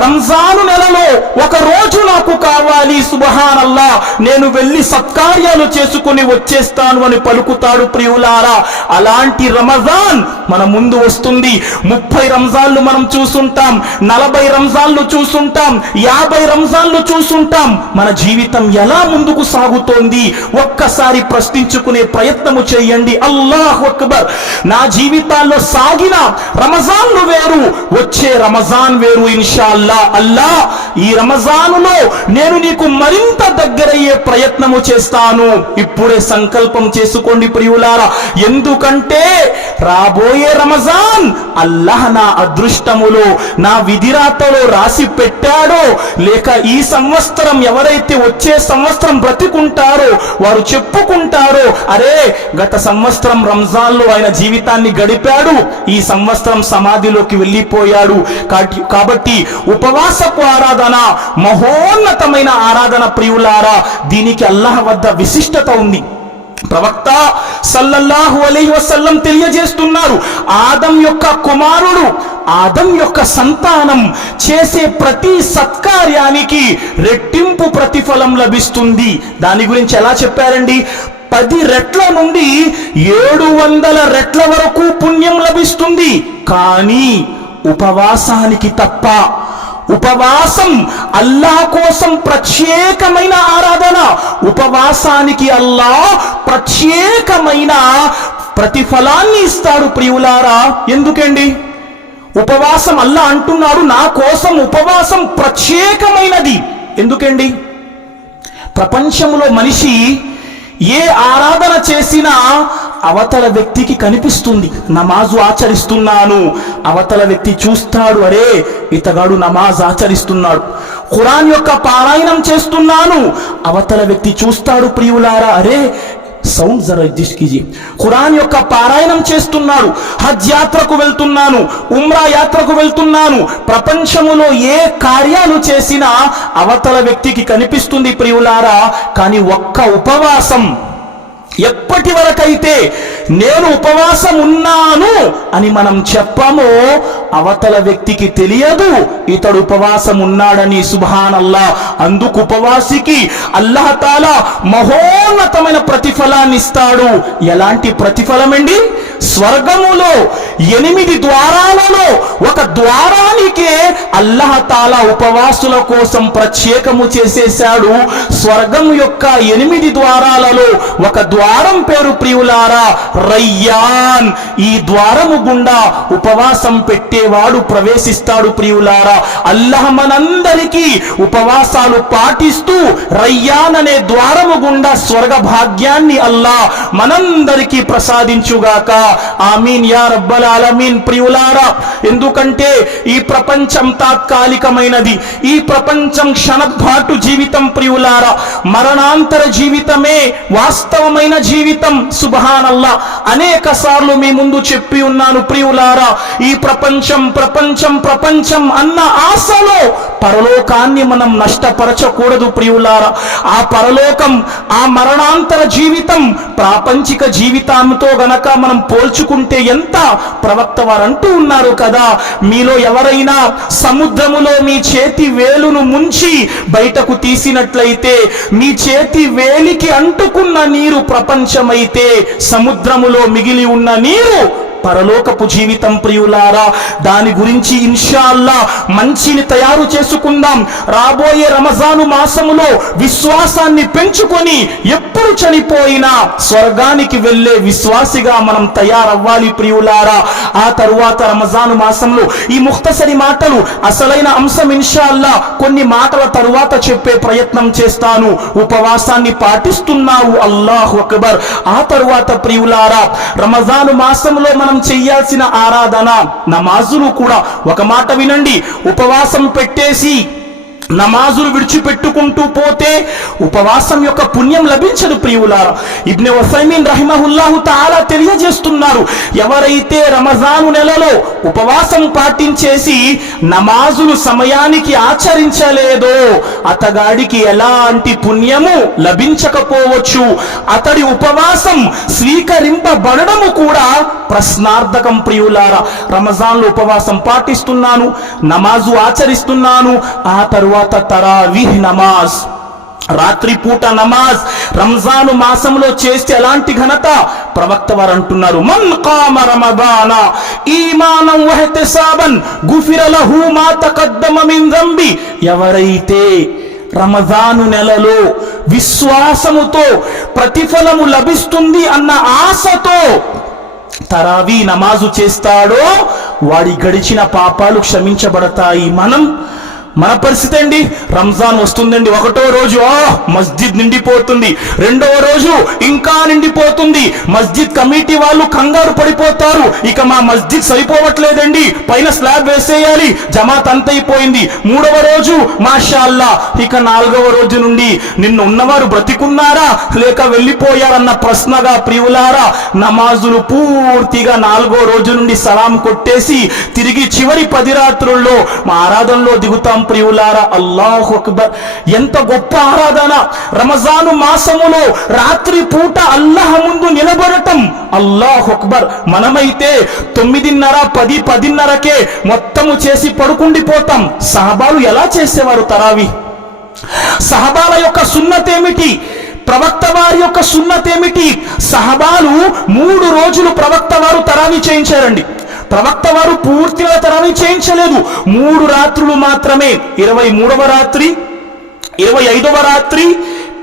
రంజాను నెలలో ఒక రోజు నాకు కావాలి, సుబ్హానల్లా, నేను వెళ్ళి సత్కార్యాలు చేసుకుని వచ్చేస్తాను అని పలుకుతాడు ప్రియులారా. అలాంటి రమజాన్ మన ముందు వస్తుంది. 30 రంజాన్లు మనం చూసుంటాం, 40 రంజాన్లు చూసుంటాం, 50 రంజాన్లు చూసుంటాం. మన జీవితం ఎలా ముందుకు సాగుతోంది ఒక్కసారి ప్రశ్నించుకునే ప్రయత్నము చేయండి. అల్లాహు అక్బర్. నా జీవితాల్లో సాగిన రమజాన్లు వేరు, వచ్చే రమజాన్ వేరు ఇన్షా అల్లా. అల్లా, ఈ రమజానులో నేను నీకు మరింత దగ్గరయ్యే ప్రయత్నము చేస్తాను. ఇప్పుడే సంకల్పం చేసుకోండి ప్రియులారా. ఎందుకంటే రాబోయే రమజాన్ అల్లాహ్ నా అదృష్టములో, నా విధిరాతలో రాసి పెట్టాడో, లేక ఈ సంవత్సరం ఎవరైతే వచ్చే సంవత్సరం బ్రతికుంటారో వారు చెప్పుకుంటారో, అరే గత సంవత్సరం రంజాన్లో ఆయన జీవితాన్ని గడిపాడు, ఈ సంవత్సరం సమాధిలోకి వెళ్ళిపోయాడు. కాబట్టి ఉపవాసపు ఆరాధన మహోన్నతమైన ఆరాధన ప్రియులారా. దీనికి అల్లాహ్ వద్ద విశిష్టత ఉంది. ప్రవక్త సల్లల్లాహు అలైహి వసల్లం తెలియజేస్తున్నారు, ఆదం యొక్క కుమారుడు, ఆదం యొక్క సంతానం చేసే ప్రతి సత్కార్యానికి రెట్టింపు ప్రతిఫలం లభిస్తుంది. దాని గురించి ఎలా చెప్పారండి? 10 రెట్ల నుండి 700 రెట్ల వరకు పుణ్యం లభిస్తుంది. కానీ ఉపవాసానికి తప్ప. ఉపవాసం అల్లాహ్ కోసం ప్రత్యేకమైన ఆరాధన. ఉపవాసానికి అల్లాహ్ ప్రత్యేకమైన ప్రతిఫలాన్ని ఇస్తాడు ప్రియులారా. ఎందుకండి? ఉపవాసం అల్లా అంటున్నాడు, నా కోసం ఉపవాసం ప్రత్యేకమైనది. ఎందుకండి? ప్రపంచంలో మనిషి ఏ ఆరాధన చేసినా అవతల వ్యక్తికి కనిపిస్తుంది. నమాజు ఆచరిస్తున్నాను, అవతల వ్యక్తి చూస్తాడు, అరే ఇతగాడు నమాజ్ ఆచరిస్తున్నాడు. ఖురాన్ యొక్క పారాయణం చేస్తున్నాను, అవతల వ్యక్తి చూస్తాడు ప్రియులారా, అరే సౌండ్ జరా అడ్జస్ట్ కీజియే. ఖురాన్ యొక్క పారాయణం చేస్తున్నాడు. హజ్ యాత్రకు వెళ్తున్నాను, ఉమ్రా యాత్రకు వెళ్తున్నాను. ప్రపంచములో ఏ కార్యాలు చేసినా అవతల వ్యక్తికి కనిపిస్తుంది ప్రియులారా. కానీ ఒక్క ఉపవాసం, ఎప్పటి వరకైతే నేను ఉపవాసం ఉన్నాను అని మనం చెప్పమో అవతల వ్యక్తికి తెలియదు ఇతడు ఉపవాసం ఉన్నాడని. సుబ్హానల్లా. అందుకు ఉపవాసికి అల్లాహ్ తాలా మహోన్నతమైన ప్రతిఫలాన్ని ఇస్తాడు. ఎలాంటి ప్రతిఫలం అండి? స్వర్గములో 8 ద్వారాలలో ఒక ద్వారానికే అల్లాహ్ తాలా ఉపవాసుల కోసం ప్రత్యేకము చేసేశాడు. స్వర్గం యొక్క 8 ద్వారాలలో ఒక ద్వారం పేరు ప్రియులారా రయ్యాన్. ఈ ద్వారము గుండా ఉపవాసం పెట్టేవాడు ప్రవేశిస్తాడు ప్రియులారా. అల్లాహ్ మనందరికీ ఉపవాసాలు పాటిస్తూ రయ్యాన్ అనే ద్వారము గుండా స్వర్గ భాగ్యాన్ని అల్లాహ్ మనందరికీ ప్రసాదించుగాక. ఆమీన్ యా రబ్బల్ ఆలమీన్. ప్రియులారా, ఎందుకంటే ఈ ప్రపంచం తాత్కాలికమైనది. ఈ ప్రపంచం క్షణపాటు జీవితం ప్రియులారా. మరణాంతర జీవితమే వాస్తవమైన జీవితం. సుబ్హానల్లా. అనేక సార్లు మీ ముందు చెప్పి ఉన్నాను ప్రియులారా, ఈ ప్రపంచం ప్రపంచం ప్రపంచం అన్న ఆశలో పరలోకాన్ని మనం నష్టపరచకూడదు ప్రియులారా. ఆ పరలోకం, ఆ మరణాంతర జీవితం ప్రాపంచిక జీవితంతో గనక మనం పోల్చుకుంటే ఎంత? ప్రవక్త వారు అంటూ ఉన్నారు కదా, మీలో ఎవరైనా సముద్రములో మీ చేతి వేలును ముంచి బయటకు తీసినట్లయితే మీ చేతి వేలికి అంటుకున్న నీరు ప్రపంచమైతే సముద్రములో మిగిలి ఉన్న నీరు పరలోకపు జీవితం ప్రియులారా. దాని గురించి ఇన్షాల్లా మంచిని తయారు చేసుకుందాం. రాబోయే రమజాను మాసములో విశ్వాసాన్ని పెంచుకొని ఎప్పుడు చనిపోయినా స్వర్గానికి వెళ్ళే విశ్వాసిగా మనం తయారవ్వాలి ప్రియులారా. ఆ తరువాత రమజాను మాసంలో ఈ ముఖ్తసరి మాటలు, అసలైన అంశం ఇన్షాల్లా కొన్ని మాటల తరువాత చెప్పే ప్రయత్నం చేస్తాను. ఉపవాసాన్ని పాటిస్తున్నావు, అల్లాహు అక్బర్. ఆ తరువాత ప్రియులారా, రమజాను మాసంలో మనం చెయ్యాల్సిన ఆరాధన నమాజులు కూడా. ఒక మాట వినండి, ఉపవాసం పెట్టేసి నమాజులు విడిచిపెట్టుకుంటూ పోతే ఉపవాసం యొక్క పుణ్యం లభించదు ప్రియులారా. ఇబ్నే ఉసైమీన్ రహిమహుల్లాహు తఆలా తెలియజేస్తున్నారు, ఎవరైతే రమజాను నెలలో ఉపవాసం పాటించేసి నమాజులు సమయానికి ఆచరించలేదో అతగాడికి ఎలాంటి పుణ్యము లభించకపోవచ్చు. అతడి ఉపవాసం స్వీకరింపబడము కూడా ప్రశ్నార్థకం ప్రియులారా. రమజాన్లో ఉపవాసం పాటిస్తున్నాను, నమాజు ఆచరిస్తున్నాను, ఆ తరువాత తరావీహ్ నమాజ్, రాత్రి పూట నమాజ్ రంజాను మాసంలో చేస్తే ఎలాంటి ఘనత? ప్రవక్త వారు అంటున్నారు, మన్ ఖామ రమదాన ఈమానం వహ్తిసాబన్ గుఫిర లహు మా తఖద్దమ మిన్ దంబి. ఎవరైతే రమజాను నెలలో విశ్వాసముతో ప్రతిఫలము లభిస్తుంది అన్న ఆశతో తరావీ నమాజు చేస్తాడో వాడి గడిచిన పాపాలు క్షమించబడతాయి. మన పరిస్థితి అండి, రంజాన్ వస్తుందండి, ఒకటో రోజు మస్జిద్ నిండిపోతుంది, రెండవ రోజు ఇంకా నిండిపోతుంది. మస్జిద్ కమిటీ వాళ్ళు కంగారు పడిపోతారు, ఇక మా మస్జిద్ సరిపోవట్లేదండి, పైన స్లాబ్ వేసేయాలి, జమాత్ అంతైపోయింది. మూడవ రోజు మాషాల్లా, ఇక నాలుగవ రోజు నుండి నిన్న ఉన్నవారు బ్రతికున్నారా లేక వెళ్ళిపోయారన్న ప్రశ్నగా ప్రియులారా నమాజులు పూర్తిగా నాలుగో రోజు నుండి సలాం కొట్టేసి తిరిగి చివరి 10 రాత్రుల్లో మా ఆరాధనలో దిగుతాం ప్రియులారా. అల్లాహు అక్బర్. ఎంత గొప్ప ఆరాధన! రమజాను మాసములో రాత్రి పూట అల్లాహ్ ముందు నిలబడటం. అల్లాహు అక్బర్. మనమైతే 9:30, 10, 10:30కే మొత్తము చేసి పడుకుండిపోతాం. సహబాలు ఎలా చేసేవారు తరావీ? సహబాల యొక్క సున్నత్ ఏమిటి? ప్రవక్త వారి యొక్క సున్నత్ ఏమిటి? సహబాలు 3 రోజులు ప్రవక్త వారు తరావీ చేయించారండి. ప్రవక్త వారు పూర్తిగా తరావీ చేయించలేదు, 3 రాత్రులు మాత్రమే. 23వ రాత్రి, 25వ రాత్రి,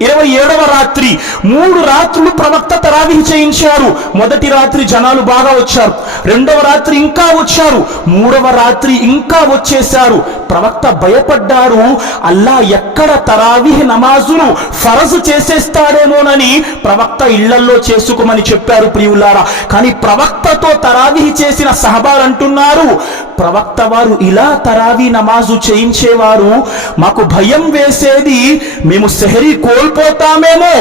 27వ రాత్రి 3 రాత్రులు ప్రవక్త తరావీహ్ చేయించారు. మొదటి రాత్రి జనాలు బాగా వచ్చారు, రెండవ రాత్రి ఇంకా వచ్చారు, 3వ రాత్రి ఇంకా వచ్చేశారు. ప్రవక్త భయపడ్డారు, అల్లా ఎక్కడ తరావీహ్ నమాజును ఫరజు చేసేస్తాడేమోనని ప్రవక్త ఇళ్లల్లో చేసుకోమని చెప్పారు ప్రియులారా. కానీ ప్రవక్తతో తరావీహ్ చేసిన సహబాలు అంటున్నారు, ప్రవక్త వారు ఇలా తరావీ నమాజు చేయించేవారు, మాకు భయం వేసేది మేము సెహరీ కోల్పోతామేమో,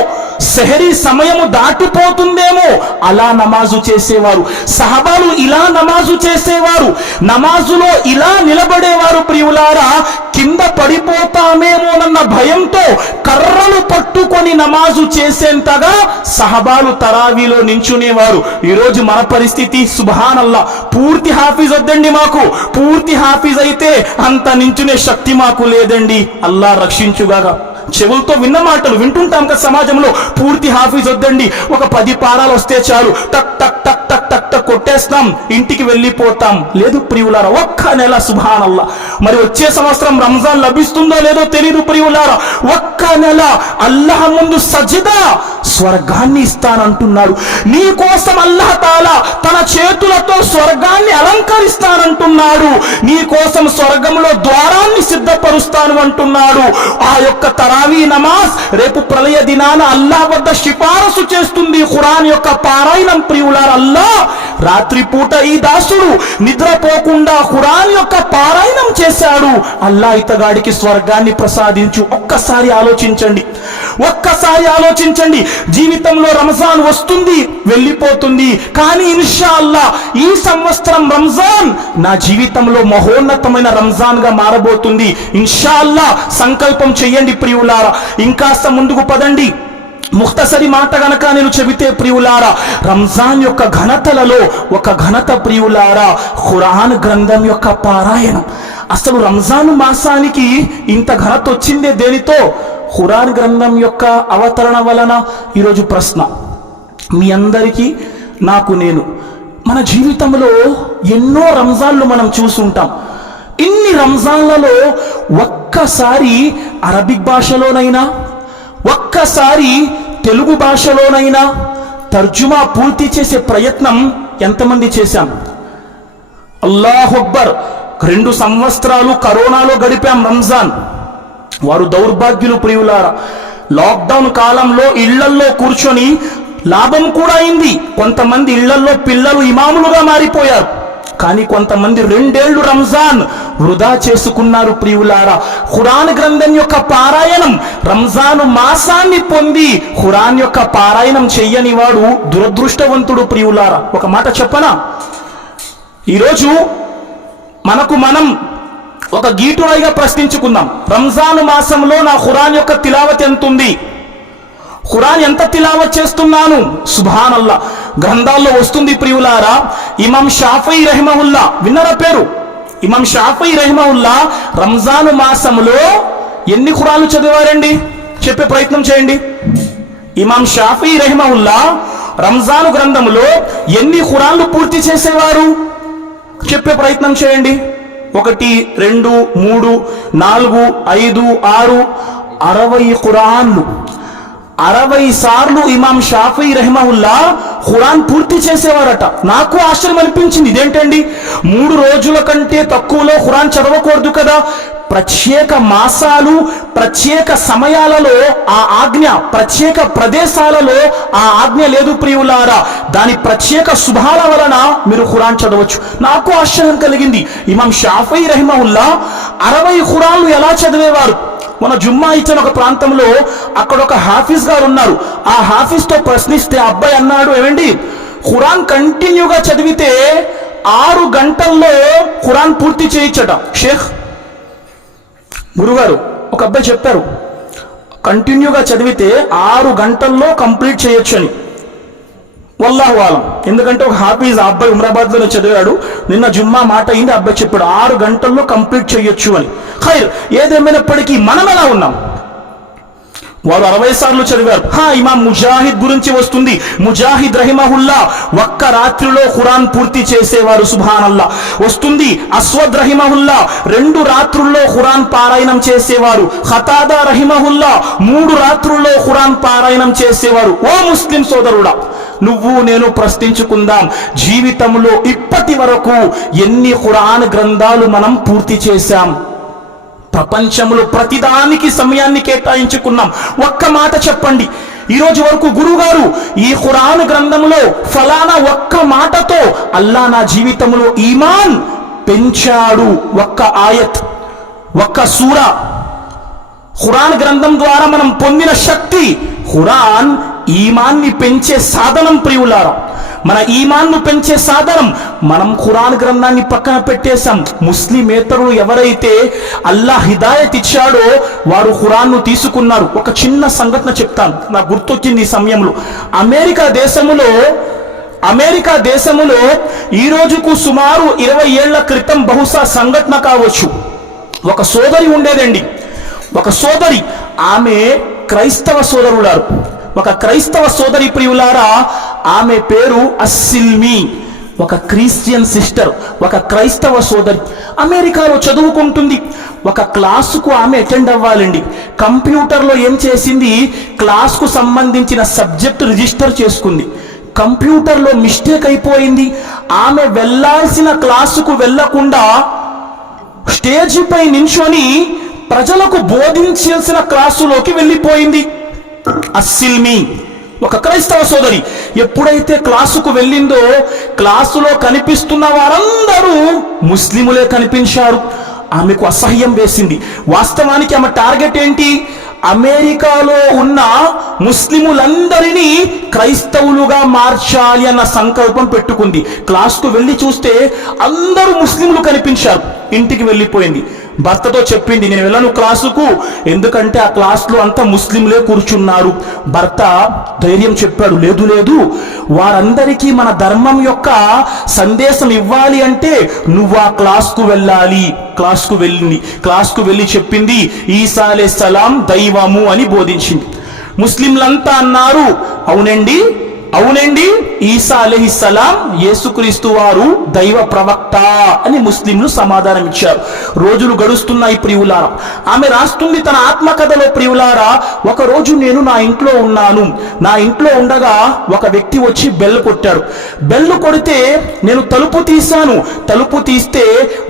సెహరీ సమయము దాటిపోతుందేమో, అలా నమాజు చేసేవారు. సహబాలు ఇలా నమాజు చేసేవారు, నమాజులో ఇలా నిలబడేవారు ప్రియులారా. కింద పడిపోతామేమోనన్న భయంతో కర్రలు పట్టుకొని నమాజు చేసేంతగా సహబాలు తరావీలో నించునేవారు. ఈరోజు మన పరిస్థితి సుబ్హానల్లా, పూర్తి హాఫీజ్ వద్దండి మాకు, పూర్తి హాఫీజ్ అయితే అంత నించునే శక్తి మాకు లేదండి. అల్లా రక్షించుగాక. చెవులతో విన్న మాటలు వింటుంటాం కదా సమాజంలో, పూర్తి హాఫీజ్ వద్దండి, ఒక 10 పారాలు వస్తే చాలు, టక్ టక్ టక్ టక్ టక్ టక్ కొట్టేస్తాం, ఇంటికి వెళ్ళిపోతాం. లేదు ప్రియులారా, ఒక్క నెల సుబ్హానల్లా. మరి వచ్చే సంవత్సరం రంజాన్ లభిస్తుందో లేదో తెలియదు ప్రియులారా. ఒక్క నెల అల్లాహ్ ముందు సజ్దా, స్వర్గాన్ని ఇస్తానంటున్నాడు. నీ కోసం అల్లాహ్ తాలా తన చేతులతో స్వర్గాన్ని అలంకరిస్తానంటున్నాడు. నీ కోసం స్వర్గంలో ద్వారాన్ని సిద్ధపరుస్తాను అంటున్నాడు. ఆ యొక్క తరావీ నమాజ్ రేపు ప్రళయ దినాన అల్లాహ్ వద్ద సిఫారసు చేస్తుంది. ఖురాన్ యొక్క పారాయణం ప్రియులారా. అల్లాహ్ రాత్రిపూట ఈ దాసుడు నిద్రపోకుండా ఖురాన్ యొక్క పారాయణం చేశాడు, అల్లాహ్ ఇతగాడికి స్వర్గాన్ని ప్రసాదించు. ఒక్కసారి ఆలోచించండి, ఒక్కసారి ఆలోచించండి. జీవితంలో రంజాన్ వస్తుంది వెళ్ళిపోతుంది, కానీ ఇన్షా అల్లాహ్ ఈ సంవత్సరం రంజాన్ నా జీవితంలో మహోన్నతమైన రంజాన్ గా మారబోతుంది. ఇన్షా అల్లాహ్ సంకల్పం చెయ్యండి ప్రియులారా. ఇంకాస్త ముందుకు పదండి. ముఖ్తసరి మాట గనక నేను చెబితే ప్రియులారా, రంజాన్ యొక్క ఘనతలలో ఒక ఘనత ప్రియులారా, ఖురాన్ గ్రంథం యొక్క పారాయణం. అసలు రంజాన్ మాసానికి ఇంత ఘనత వచ్చిందే దేనితో? ఖురాన్ గ్రంథం యొక్క అవతరణ వలన. ఈరోజు ప్రశ్న మీ అందరికీ నాకు నేను, మన జీవితంలో ఎన్నో రంజాన్లు మనం చూసుంటాం. ఇన్ని రంజాన్లలో ఒక్కసారి అరబిక్ భాషలోనైనా, ఒక్కసారి తెలుగు భాషలోనైనా తర్జుమా పూర్తి చేసే ప్రయత్నం ఎంతమంది చేశాం? అల్లాహు అక్బర్. 2 సంవత్సరాలు కరోనాలో గడిపాం రంజాన్. వారు దౌర్భాగ్యులు ప్రియులారా. లాక్డౌన్ కాలంలో ఇళ్లల్లో కూర్చొని లాభం కూడా అయింది. కొంతమంది ఇళ్లల్లో పిల్లలు ఇమాములుగా మారిపోయారు, కానీ కొంతమంది 2 ఏళ్లు రంజాన్ వృధా చేసుకున్నారు ప్రియులారా. ఖురాన్ గ్రంథం యొక్క పారాయణం, రంజాను మాసాన్ని పొంది ఖురాన్ యొక్క పారాయణం చెయ్యని వాడు దురదృష్టవంతుడు ప్రియులారా. ఒక మాట చెప్పనా, ఈరోజు మనకు మనం ఒక గీటురాయిగా ప్రశ్నించుకుందాం. రంజాను మాసంలో నా ఖురాన్ యొక్క తిలావత్ ఎంత ఉంది? ఖురాన్ ఎంత తిలావత్ చేస్తున్నాను? సుబ్హానల్లా. గ్రంథాల్లో వస్తుంది ప్రియులారా, ఇమాం షాఫీ రహిమహుల్లా, విన్నారా పేరు? ఇమాం షాఫీ రహిమహుల్లా రంజాను మాసంలో ఎన్ని ఖురాన్లు చదివారండి? చెప్పే ప్రయత్నం చేయండి. ఇమాం షాఫీ రహిమహుల్లా రంజాను గ్రంథంలో ఎన్ని ఖురాన్లు పూర్తి చేసేవారు? చెప్పే ప్రయత్నం చేయండి. 1, 2, 3, 4, 5, 6, 60 ఖురాన్లు. 60 సార్లు ఇమాం షాఫీ రహిమహుల్లా ఖురాన్ పూర్తి చేసేవారట. నాకు ఆశ్చర్యం అనిపించింది, ఇదేంటండి 3 రోజుల కంటే తక్కువలో ఖురాన్ చదవకూడదు కదా. ప్రత్యేక మాసాలు, ప్రత్యేక సమయాలలో ఆ ఆజ్ఞ, ప్రత్యేక ప్రదేశాలలో ఆ ఆజ్ఞ లేదు ప్రియులారా. దాని ప్రత్యేక శుభాల వలన మీరు ఖురాన్ చదవచ్చు. నాకు ఆశ్చర్యం కలిగింది, ఇమాం షాఫీ రహిమహుల్లా 60 ఖురాన్లు ఎలా చదివేవారు? మన జుమ్మా ఇచ్చిన ఒక ప్రాంతంలో అక్కడ ఒక హాఫీజ్ గారు ఉన్నారు. ఆ హాఫీజ్ తో ప్రశ్నిస్తే అబ్బాయి అన్నాడు, ఏమండి ఖురాన్ కంటిన్యూగా చదివితే 6 గంటల్లో ఖురాన్ పూర్తి చేయొచ్చట. షేఖ్ గురుగారు, ఒక అబ్బాయి చెప్పారు కంటిన్యూగా చదివితే 6 గంటల్లో కంప్లీట్ చేయొచ్చు అని. వల్లాహు ఆలం. ఎందుకంటే ఒక హాఫీజ్ ఆ అబ్బాయి ఉమరాబాద్లోనే చదివాడు. నిన్న జుమ్మా మాట అయింది, అబ్బాయి చెప్పాడు 6 గంటల్లో కంప్లీట్ చేయొచ్చు అని. ఖైర్, ఏదేమైనప్పటికీ మనం ఎలా ఉన్నాం? వారు 60 సార్లు చదివారు. ఇమాం ముజాహిద్ గురించి వస్తుంది. ముజాహిద్ రహిమహుల్లా ఒక్క రాత్రిలో ఖురాన్ పూర్తి చేసేవారు. సుబ్హానల్లా. వస్తుంది అస్వద్ రహిమహుల్లా 2 రాత్రుల్లో ఖురాన్ పారాయణం చేసేవారు. ఖతాదా రహిమహుల్లా 3 రాత్రుల్లో ఖురాన్ పారాయణం చేసేవారు. ఓ ముస్లిం సోదరుడా, నువ్వు నేను ప్రశ్నించుకుందాం, జీవితంలో ఇప్పటి వరకు ఎన్ని ఖురాన్ గ్రంథాలు మనం పూర్తి చేశాం? ప్రపంచంలో ప్రతిదానికి సమయాన్ని కేటాయించుకున్నాం. ఒక్క మాట చెప్పండి, ఈ రోజు వరకు గురువుగారు ఈ ఖురాన్ గ్రంథంలో ఫలానా ఒక్క మాటతో అల్లా నా జీవితంలో ఈమాన్ పెంచాడు, ఒక్క ఆయత్, ఒక్క సూరా, ఖురాన్ గ్రంథం ద్వారా మనం పొందిన శక్తి. ఖురాన్ ఈమాన్ని పెంచే సాధనం ప్రియులారా, మన ఈమాన్ను పెంచే సాధనం. మనం ఖురాన్ గ్రంథాన్ని పక్కన పెట్టేశాం. ముస్లిమేతరులు ఎవరైతే అల్లా హిదాయత్ ఇచ్చాడో వారు ఖురాన్ను తీసుకున్నారు. ఒక చిన్న సంఘటన చెప్తాను, నాకు గుర్తొచ్చింది ఈ సమయంలో. అమెరికా దేశములో ఈ రోజుకు సుమారు 20 ఏళ్ల క్రితం బహుశా సంఘటన కావచ్చు. ఒక సోదరి ఉండేదండి, ఒక సోదరి. ఆమె క్రైస్తవ సోదరులారు, ఒక క్రైస్తవ సోదరి ప్రియులారా. ఆమె పేరు అస్సిల్మి, ఒక క్రిస్టియన్ సిస్టర్, ఒక క్రైస్తవ సోదరి. అమెరికాలో చదువుకుంటుంది. ఒక క్లాసుకు ఆమె అటెండ్ అవ్వాలండి. కంప్యూటర్లో ఏం చేసింది, క్లాస్కు సంబంధించిన సబ్జెక్ట్ రిజిస్టర్ చేసుకుంది. కంప్యూటర్లో మిస్టేక్ అయిపోయింది. ఆమె వెళ్ళాల్సిన క్లాసుకు వెళ్లకుండా స్టేజిపై నించొని ప్రజలకు బోధించాల్సిన క్లాసులోకి వెళ్ళిపోయింది. అస్సిల్మి ఒక క్రైస్తవ సోదరి. ఎప్పుడైతే క్లాసుకు వెళ్ళిందో క్లాసులో కనిపిస్తున్న వారందరూ ముస్లిములే కనిపించారు. ఆమెకు అసహ్యం వేసింది. వాస్తవానికి ఆమె టార్గెట్ ఏంటి? అమెరికాలో ఉన్న ముస్లిములందరినీ క్రైస్తవులుగా మార్చాలి అన్న సంకల్పం పెట్టుకుంది. క్లాస్కు వెళ్ళి చూస్తే అందరూ ముస్లింలు కనిపించారు. ఇంటికి వెళ్ళిపోయింది. భర్తతో చెప్పింది, నేను వెళ్ళను క్లాసుకు, ఎందుకంటే ఆ క్లాస్లో అంతా ముస్లింలే కూర్చున్నారు. భర్త ధైర్యం చెప్పాడు, లేదు లేదు, వారందరికీ మన ధర్మం యొక్క సందేశం ఇవ్వాలి అంటే నువ్వు ఆ క్లాస్కు వెళ్ళాలి. క్లాస్కు వెళ్ళి చెప్పింది, ఈసా అలైహిస్సలాం దైవము అని బోధించింది. ముస్లింలంతా అన్నారు, అవునండి అవునండి, ఈసా అలైహిస్సలాం యేసుక్రీస్తు వారు దైవ ప్రవక్త అని ముస్లింలు సమాధానం ఇచ్చారు. రోజులు గడుస్తున్నాయి ప్రియులారా. ఆమె రాస్తుంది తన ఆత్మకథలో, ప్రియులారా, ఒక రోజు నేను నా ఇంట్లో ఉన్నాను. నా ఇంట్లో ఉండగా ఒక వ్యక్తి వచ్చి బెల్ కొట్టాడు. బెల్ కొడితే నేను తలుపు తీశాను. తలుపు తీస్తే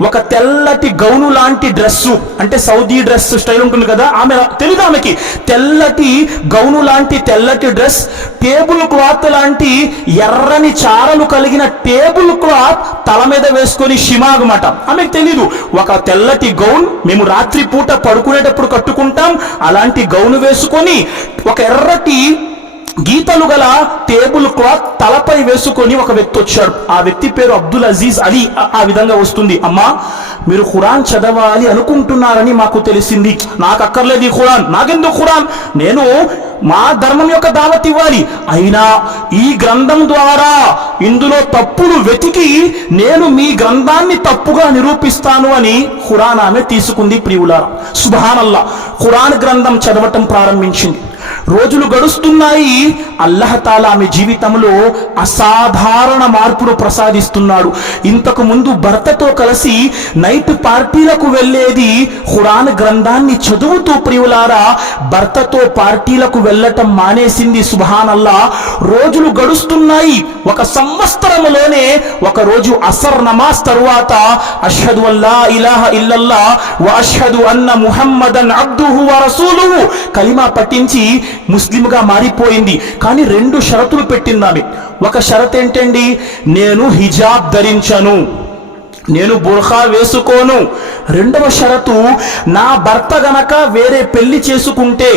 ఒక తెల్లటి గౌను లాంటి డ్రెస్సు, అంటే సౌదీ డ్రెస్ స్టైల్ ఉంటుంది కదా, ఆమె తెలుగు, ఆమెకి తెల్లటి గౌను లాంటి తెల్లటి డ్రెస్, టేబుల్ క్లాత్ లాంటి ఎర్రని చారలు కలిగిన టేబుల్ క్లాత్ తల మీద వేసుకొని షిమాగమాట. ఆమెకు తెలీదు. ఒక తెల్లటి గౌన్, మేము రాత్రి పూట పడుకునేటప్పుడు కట్టుకుంటాం, అలాంటి గౌను వేసుకొని ఒక ఎర్రటి గీతలు గల టేబుల్ క్లాత్ తలపై వేసుకొని ఒక వ్యక్తి వచ్చాడు. ఆ వ్యక్తి పేరు అబ్దుల్ అజీజ్ అలీ. ఆ విధంగా వస్తుంది, అమ్మా మీరు ఖురాన్ చదవాలి అనుకుంటున్నారని మాకు తెలిసింది. నాకు అక్కర్లేదు ఈ ఖురాన్, నాకెందుకు ఖురాన్, నేను మా ధర్మం యొక్క దావత్ ఇవ్వాలి. అయినా ఈ గ్రంథం ద్వారా ఇందులో తప్పులు వెతికి నేను మీ గ్రంథాన్ని తప్పుగా నిరూపిస్తాను అని ఖురాన్ ఆమె తీసుకుంది. ప్రియులారా, సుబ్హానల్లా, ఖురాన్ గ్రంథం చదవటం ప్రారంభించింది. రోజులు గడుస్తున్నాయి. అల్లాహ్ తాలా ఆమె జీవితంలో అసాధారణ మార్పును ప్రసాదిస్తున్నాడు. ఇంతకు ముందు భర్తతో కలిసి నైట్ పార్టీలకు వెళ్ళేది, ఖురాన్ గ్రంథాన్ని చదువుతూ ప్రియులారా భర్తతో పార్టీలకు వెళ్ళటం మానేసింది. సుబ్హానల్లా, రోజులు గడుస్తున్నాయి. ఒక సంవత్సరంలోనే ఒక రోజు అసర్ నమాజ్ తరువాత అష్హదు అల్లా ఇలాహ ఇల్లల్లా వ అష్హదు అన్న ముహమ్మదన్ అబ్దుహు వ రసూలుహు కలిమా పఠించి ముస్లింగా మారిపోయింది. కానీ 2 షరతులు పెట్టింది ఆమె. ఒక షరత్ ఏంటండి, నేను హిజాబ్ ధరించను, నేను బుర్ఖా వేసుకోను. 2వ షరతు, నా భర్త గనక వేరే పెళ్లి చేసుకుంటే,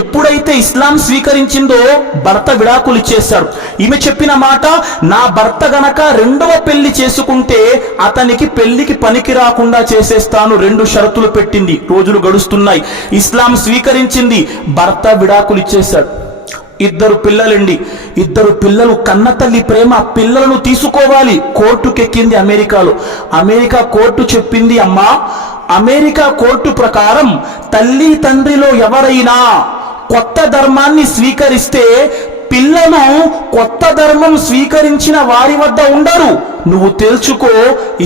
ఎప్పుడైతే ఇస్లాం స్వీకరించిందో భర్త విడాకులు ఇచ్చేశాడు. ఈమె చెప్పిన మాట, నా భర్త గనక 2వ పెళ్లి చేసుకుంటే అతనికి పెళ్లికి పనికి రాకుండా చేసేస్తాను. 2 షరతులు పెట్టింది. రోజులు గడుస్తున్నాయి. ఇస్లాం స్వీకరించింది, భర్త విడాకులు ఇచ్చేశాడు. 2 పిల్లలండి. 2 పిల్లలు, కన్న తల్లి ప్రేమ, పిల్లలను తీసుకోవాలి. కోర్టుకెక్కింది అమెరికాలో. అమెరికా కోర్టు చెప్పింది, అమ్మా అమెరికా కోర్టు ప్రకారం తల్లి తండ్రిలో ఎవరైనా కొత్త ధర్మాన్ని స్వీకరిస్తే పిల్లలు కొత్త ధర్మం స్వీకరించిన వారి వద్ద ఉండరు. నువ్వు తెలుసుకో,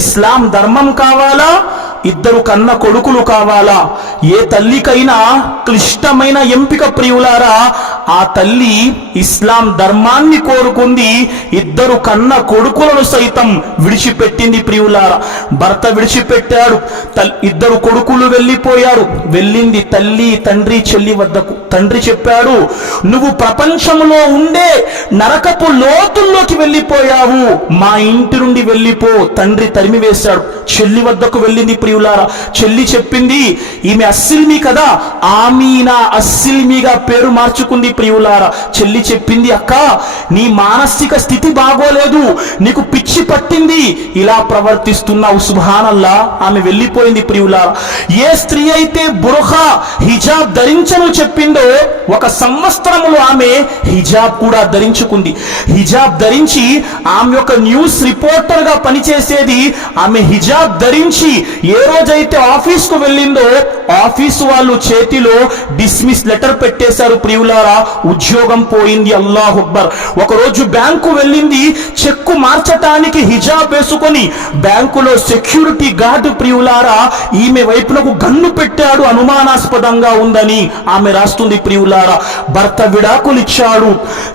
ఇస్లాం ధర్మం కావాలా, ఇద్దరు కన్న కొడుకులు కావాలా? ఏ తల్లికైనా క్లిష్టమైన ఎంపిక ప్రియులారా, ఆ తల్లి ఇస్లాం ధర్మాన్ని కోరుకుంది, ఇద్దరు కన్న కొడుకులను సైతం విడిచిపెట్టింది ప్రియులారా. భర్త విడిచిపెట్టాడు, ఇద్దరు కొడుకులు వెళ్ళిపోయారు. వెళ్ళింది తల్లి తండ్రి చెల్లి వద్దకు. తండ్రి చెప్పాడు, నువ్వు ప్రపంచంలో ఉండే నరకపు లోతుల్లోకి వెళ్ళిపోయావు, మా ఇంటి నుండి వెళ్ళిపో. తండ్రి తరిమివేశాడు. చెల్లి వద్దకు వెళ్ళింది ప్రియులారా. చెల్లి చెప్పింది, ఈమె అస్సిల్మి కదా, ఆమీనా అస్సిల్మిగా పేరు మార్చుకుంది ప్రియులారా. చెల్లి చెప్పింది, అక్క నీ మానసిక స్థితి బాగోలేదు, నీకు పిచ్చి పట్టింది, ఇలా ప్రవర్తిస్తున్నావు. సుబ్హానల్లా. ఆమె వెళ్ళిపోయింది ప్రియులారా. ఏ స్త్రీ అయితే బుర్ఖా హిజాబ్ ధరించను చెప్పిందో 1 సంవత్సరములో ఆమె హిజాబ్ కూడా ధరించుకుంది. హిజాబ్ ధరించి ఆమె ఒక న్యూస్ రిపోర్టర్ గా పనిచేసేది. ఆమె హిజాబ్ ధరించి ఏ రోజైతే ఆఫీస్కు వెళ్ళిందో ఆఫీసు వాళ్ళు చేతిలో డిస్మిస్ లెటర్ పెట్టేశారు ప్రియులారా. ఉద్యోగం పోయింది. అల్లాహు అక్బర్. ఒకరోజు బ్యాంకు వెళ్ళింది, చెక్కు మార్చటానికి హిజాబ్ వేసుకొని బ్యాంకులో సెక్యూరిటీ గార్డు ప్రియులారా ఈమె వైపునకు గన్ను పెట్టాడు, అనుమానాస్పదంగా ఉందని ఆమె రాస్తుంది ప్రియులారా. భర్త విడాకులిచ్చాడు,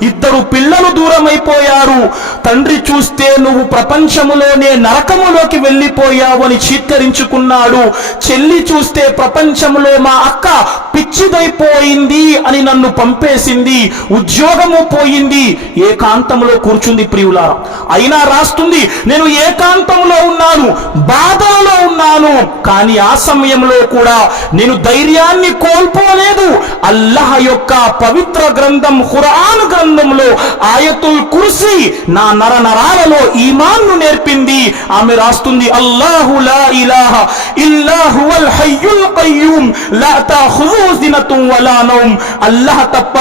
ఇద్దరు పిల్లలు దూరం అయిపోయారు. తండ్రి చూస్తే నువ్వు ప్రపంచములోనే నరకములోకి వెళ్ళిపోయావు అని చీత్కరించుకున్నాడు. చెల్లి చూస్తే ప్రపంచంలో మా అక్క పిచ్చిదైపోయింది అని నన్ను పంపేసింది, ఉద్యోగము పోయింది. ఏకాంతంలో కూర్చుంది ప్రియులారా. అయినా రాస్తుంది, నేను ఏకాంతంలో ఉన్నాను, బాధలో ఉన్నాను, కానీ ఆ సమయంలో కూడా నేను ధైర్యాన్ని కోల్పోలేదు. అల్లాహ్ యొక్క పవిత్ర గ్రంథం ఖురాన్ గ్రంథంలో ఆయతుల్ కుర్సీ నా నరనరాలలో ఈమాన్ను నేర్పింది. ఆమె రాస్తుంది, అల్లాహు లా ఇలాహ ఇల్లా హువల్ హయ్యుల్ ఖయ్యూమ్ లా తఖుజుహు సినతుం వలా నౌమ్. అల్లాహ్ తప్ప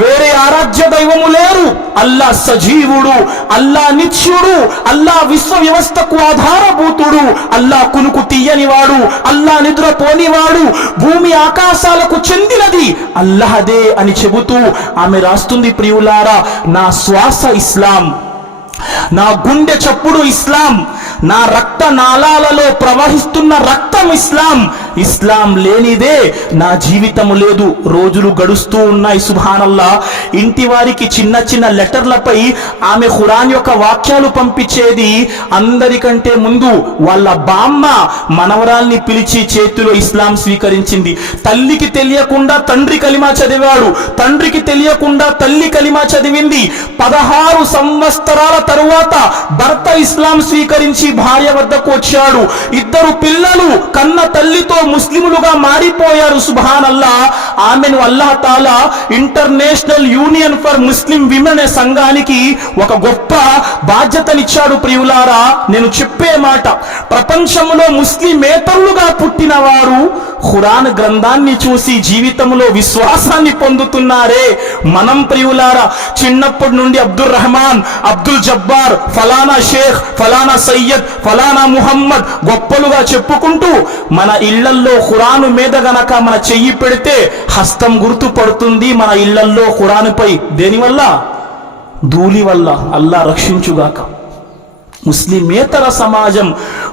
వేరే ఆరాధ్య దైవము లేరు. అల్లాహ్ సజీవుడు, అల్లాహ్ నిత్యుడు, అల్లాహ్ విశ్వ వ్యవస్థకు ఆధారభూతుడు, అల్లాహ్ కునుకు తీయనివాడు, అల్లాహ్ నిద్రపోనివాడు, భూమి ఆకాశాలకు చెందినది అల్లాహదే అని చెబుతూ ఆమె రాస్తుంది ప్రియులారా, నా శ్వాస ఇస్లాం, నా గుండె చప్పుడు ఇస్లాం, నా రక్త నాళాలలో ప్రవహిస్తున్న రక్తం ఇస్లాం. ఇస్లాం లేనిదే నా జీవితము లేదు. రోజులు గడుస్తూ ఉన్నాయి. సుబ్హానల్లా. ఇంటి వారికి చిన్న చిన్న లెటర్లపై ఆమె ఖురాన్ యొక్క వాక్యాలు పంపించేది. అందరికంటే ముందు వాళ్ళ బామ్మ మనవరాల్ని పిలిచి చేతిలో ఇస్లాం స్వీకరించింది. తల్లికి తెలియకుండా తండ్రి కలిమా చదివాడు, తండ్రికి తెలియకుండా తల్లి కలిమా చదివింది. 16 సంవత్సరాల తరువాత భర్త ఇస్లాం స్వీకరించి భార్య వద్దకు వచ్చాడు. ఇద్దరు పిల్లలు కన్న తల్లితో ముస్లిములుగా మారిపోయారు. సుబ్హానల్లా. ఆమెను అల్లాహ్ తాలా international union for Muslim women అనే సంఘానికి ఒక గొప్ప బాధ్యతనిచ్చాడు ప్రియులారా. నేను చెప్పే మాట, ప్రపంచంలో ముస్లిమేతరులుగా పుట్టిన వారు ఖురాన్ గ్రంథాన్ని చూసి జీవితంలో విశ్వాసాన్ని పొందుతున్నారే. మనం ప్రియులారా చిన్నప్పటి నుండి అబ్దుల్ రహమాన్, అబ్దుల్ జబ్బార్, ఫలానా షేఖ్, ఫలానా సయ్యద్, ఫలానా ముహమ్మద్ గొప్పలుగా చెప్పుకుంటూ మన ఇళ్లల్లో ఖురాను మీద గనక మన చెయ్యి పెడితే హస్తం గుర్తుపడుతుంది మన ఇళ్లల్లో ఖురానుపై. దేనివల్ల? ధూళి వల్ల. అల్లా రక్షించుగాక. ముస్లిమేతర సమాజం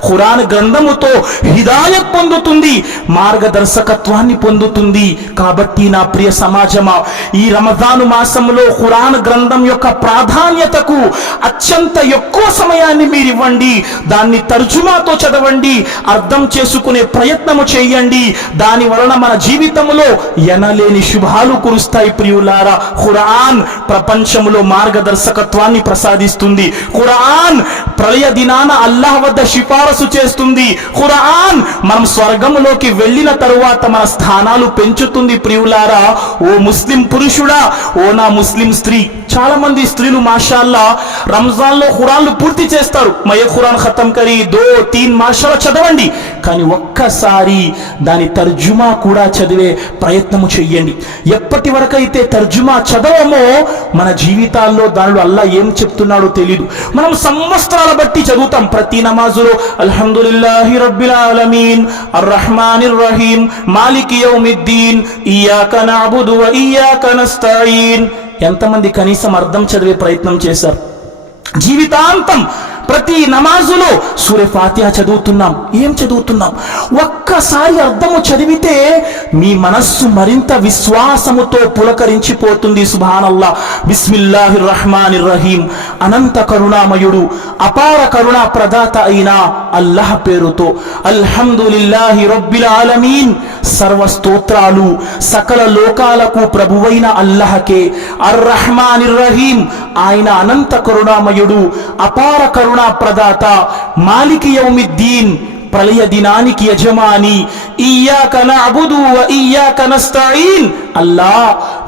ఖురాన్ గ్రంథముతో హిదాయత్ పొందుతుంది, మార్గదర్శకత్వాన్ని పొందుతుంది. కాబట్టి నా ప్రియ సమాజమా, ఈ రమజాను మాసంలో ఖురాన్ గ్రంథం యొక్క ప్రాధాన్యతకు అత్యంత ఎక్కువ సమయాన్ని మీరు ఇవ్వండి. దాన్ని తర్జుమాతో చదవండి, అర్థం చేసుకునే ప్రయత్నము చేయండి. దాని వలన మన జీవితంలో ఎనలేని శుభాలు కురుస్తాయి ప్రియులారా. ఖురాన్ ప్రపంచంలో మార్గదర్శకత్వాన్ని ప్రసాదిస్తుంది. ఖురాన్ ప్రళయ దినాన అల్లాహ్ వద్ద సిఫారసు చేస్తుంది. ఖురాన్ మనం స్వర్గంలోకి వెళ్ళిన తరువాత మన స్థానాలు పెంచుతుంది ప్రియులారా. ఓ ముస్లిం పురుషుడా, ఓ నా ముస్లిం స్త్రీ. చాలా మంది స్త్రీలు మాషాల్లా రంజాన్ లో ఖురాన్లు పూర్తి చేస్తారు. మయ ఖురాన్ ఖతం కరి 2-3 మాషాల్లా చదవండి. కానీ ఒక్కసారి దాని తర్జుమా కూడా చదివే ప్రయత్నము చెయ్యండి. ఎప్పటి వరకైతే తర్జుమా చదవమో మన జీవితాల్లో దానిలో అల్లా ఏం చెప్తున్నాడో తెలియదు. మనం సంవత్సరాల బట్టి చదువుతాం. ప్రతి నమాజులో అల్హమ్దులిల్లాహి రబ్బిల్ ఆలమీన్ అర్రహ్మానిర్ రహీం మాలికి యౌమిద్దీన్ ఇయ్యాక నఅబుదు వ ఇయ్యాక నస్తఈన్. ఎంతమంది కనీసం అర్థం చదివే ప్రయత్నం చేశారు? జీవితాంతం ప్రతి నమాజులో సూరే ఫాతిహా చదువుతున్నాం. ఏం చదువుతున్నాం? ఒక్కసారి అర్థము చదివితే మీ మనస్సు మరింత విశ్వాసముతో పులకరించిపోతుంది. సుబ్హానల్లాహ్. బిస్మిల్లాహిర్ రహ్మానిర్ రహీం, అనంత కరుణామయుడు అపార కరుణా ప్రదాత అయిన అల్లాహ్ పేరుతో. అల్హమ్దులిల్లాహి రబ్బిల్ ఆలమీన్, సర్వ స్తోత్రాలు సకల లోకాలకు ప్రభువైన అల్లాహకే. అర్ రహ్మానిర్ రహీం, ఆయన అనంత కరుణామయుడు అపార కరుణా ప్రదాత. మాలికి యౌమిద్దీన్, ప్రళయ దినానికి యజమాని. ఇయ్యాక నఅబుదు వ ఇయ్యాక నస్తఈన్, అల్లా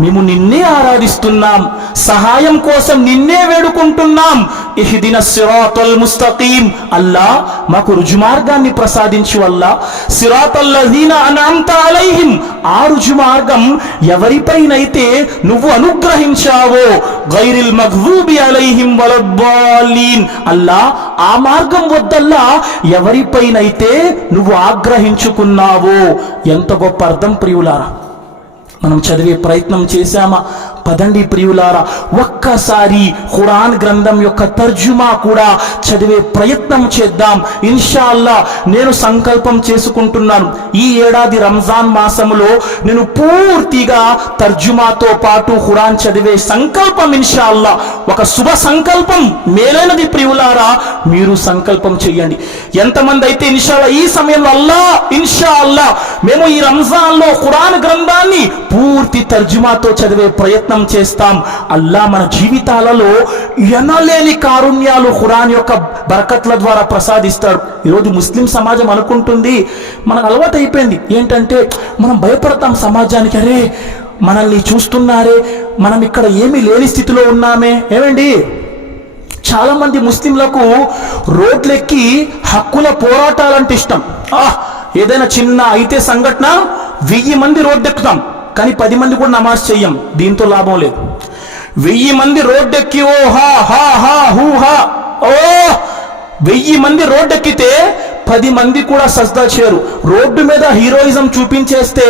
మేము నిన్నే ఆరాధిస్తున్నాం, సహాయం కోసం నిన్నే వేడుకుంటున్నాం. ఇహ్దినస్ సిరాతల్ ముస్తఖీం, అల్లా మాకు రుజుమార్గాన్ని ప్రసాదించు. అల్లా సిరాతల్ లజీనా అన్అమ్త అలైహిం, ఆ రుజుమార్గం ఎవరిపైనైతే నువ్వు అనుగ్రహించావో. గైరిల్ మగ్జూబి అలైహిం వలద్దాలీన్, అల్లా ఆ మార్గం వద్దల్లా ఎవరిపైనైతే నువ్వు ఆగ్రహించుకున్నావో. ఎంత గొప్ప అర్థం ప్రియులారా! మనం చదివే ప్రయత్నం చేశామా? పదండి ప్రియులారా, ఒక్కసారి ఖురాన్ గ్రంథం యొక్క తర్జుమా కూడా చదివే ప్రయత్నం చేద్దాం. ఇన్షా అల్లా నేను సంకల్పం చేసుకుంటున్నాను, ఈ ఏడాది రంజాన్ మాసములో నేను పూర్తిగా తర్జుమాతో పాటు ఖురాన్ చదివే సంకల్పం. ఇన్షా అల్లా ఒక శుభ సంకల్పం, మేలైనది ప్రియులారా. మీరు సంకల్పం చెయ్యండి. ఎంతమంది అయితే ఇన్షా అల్లా ఈ సమయంలో అల్లా ఇన్షా అల్లా మేము ఈ రంజాన్లో ఖురాన్ గ్రంథాన్ని పూర్తి తర్జుమాతో చదివే ప్రయత్నం చేస్తాం. అల్లా మన జీవితాలలో ఎనలేని కారుణ్యాలు ఖురాన్ యొక్క బరకత్ల ద్వారా ప్రసాదిస్తాడు. ఈరోజు ముస్లిం సమాజం అనుకుంటుంది, మనకు అలవాటు అయిపోయింది ఏంటంటే మనం భయపడతాం సమాజానికి. అరే మనల్ని చూస్తున్నారే, మనం ఇక్కడ ఏమీ లేని స్థితిలో ఉన్నామే. ఏమండి, చాలా మంది ముస్లింలకు రోడ్లెక్కి హక్కుల పోరాటాలంటే ఇష్టం. ఏదైనా చిన్న అయితే సంఘటన 1000 మంది రోడ్డెక్కుతాం, కానీ 10 మంది కూడా నమాజ్ చెయ్యం. దీంతో లాభం లేదు. 1000 మంది రోడ్డెక్కి ఓ హా హా హా హూ హా, ఓ 1000 మంది రోడ్డెక్కితే 10 మంది కూడా సజ్దా చేయరు. రోడ్డు మీద హీరోయిజం చూపించేస్తే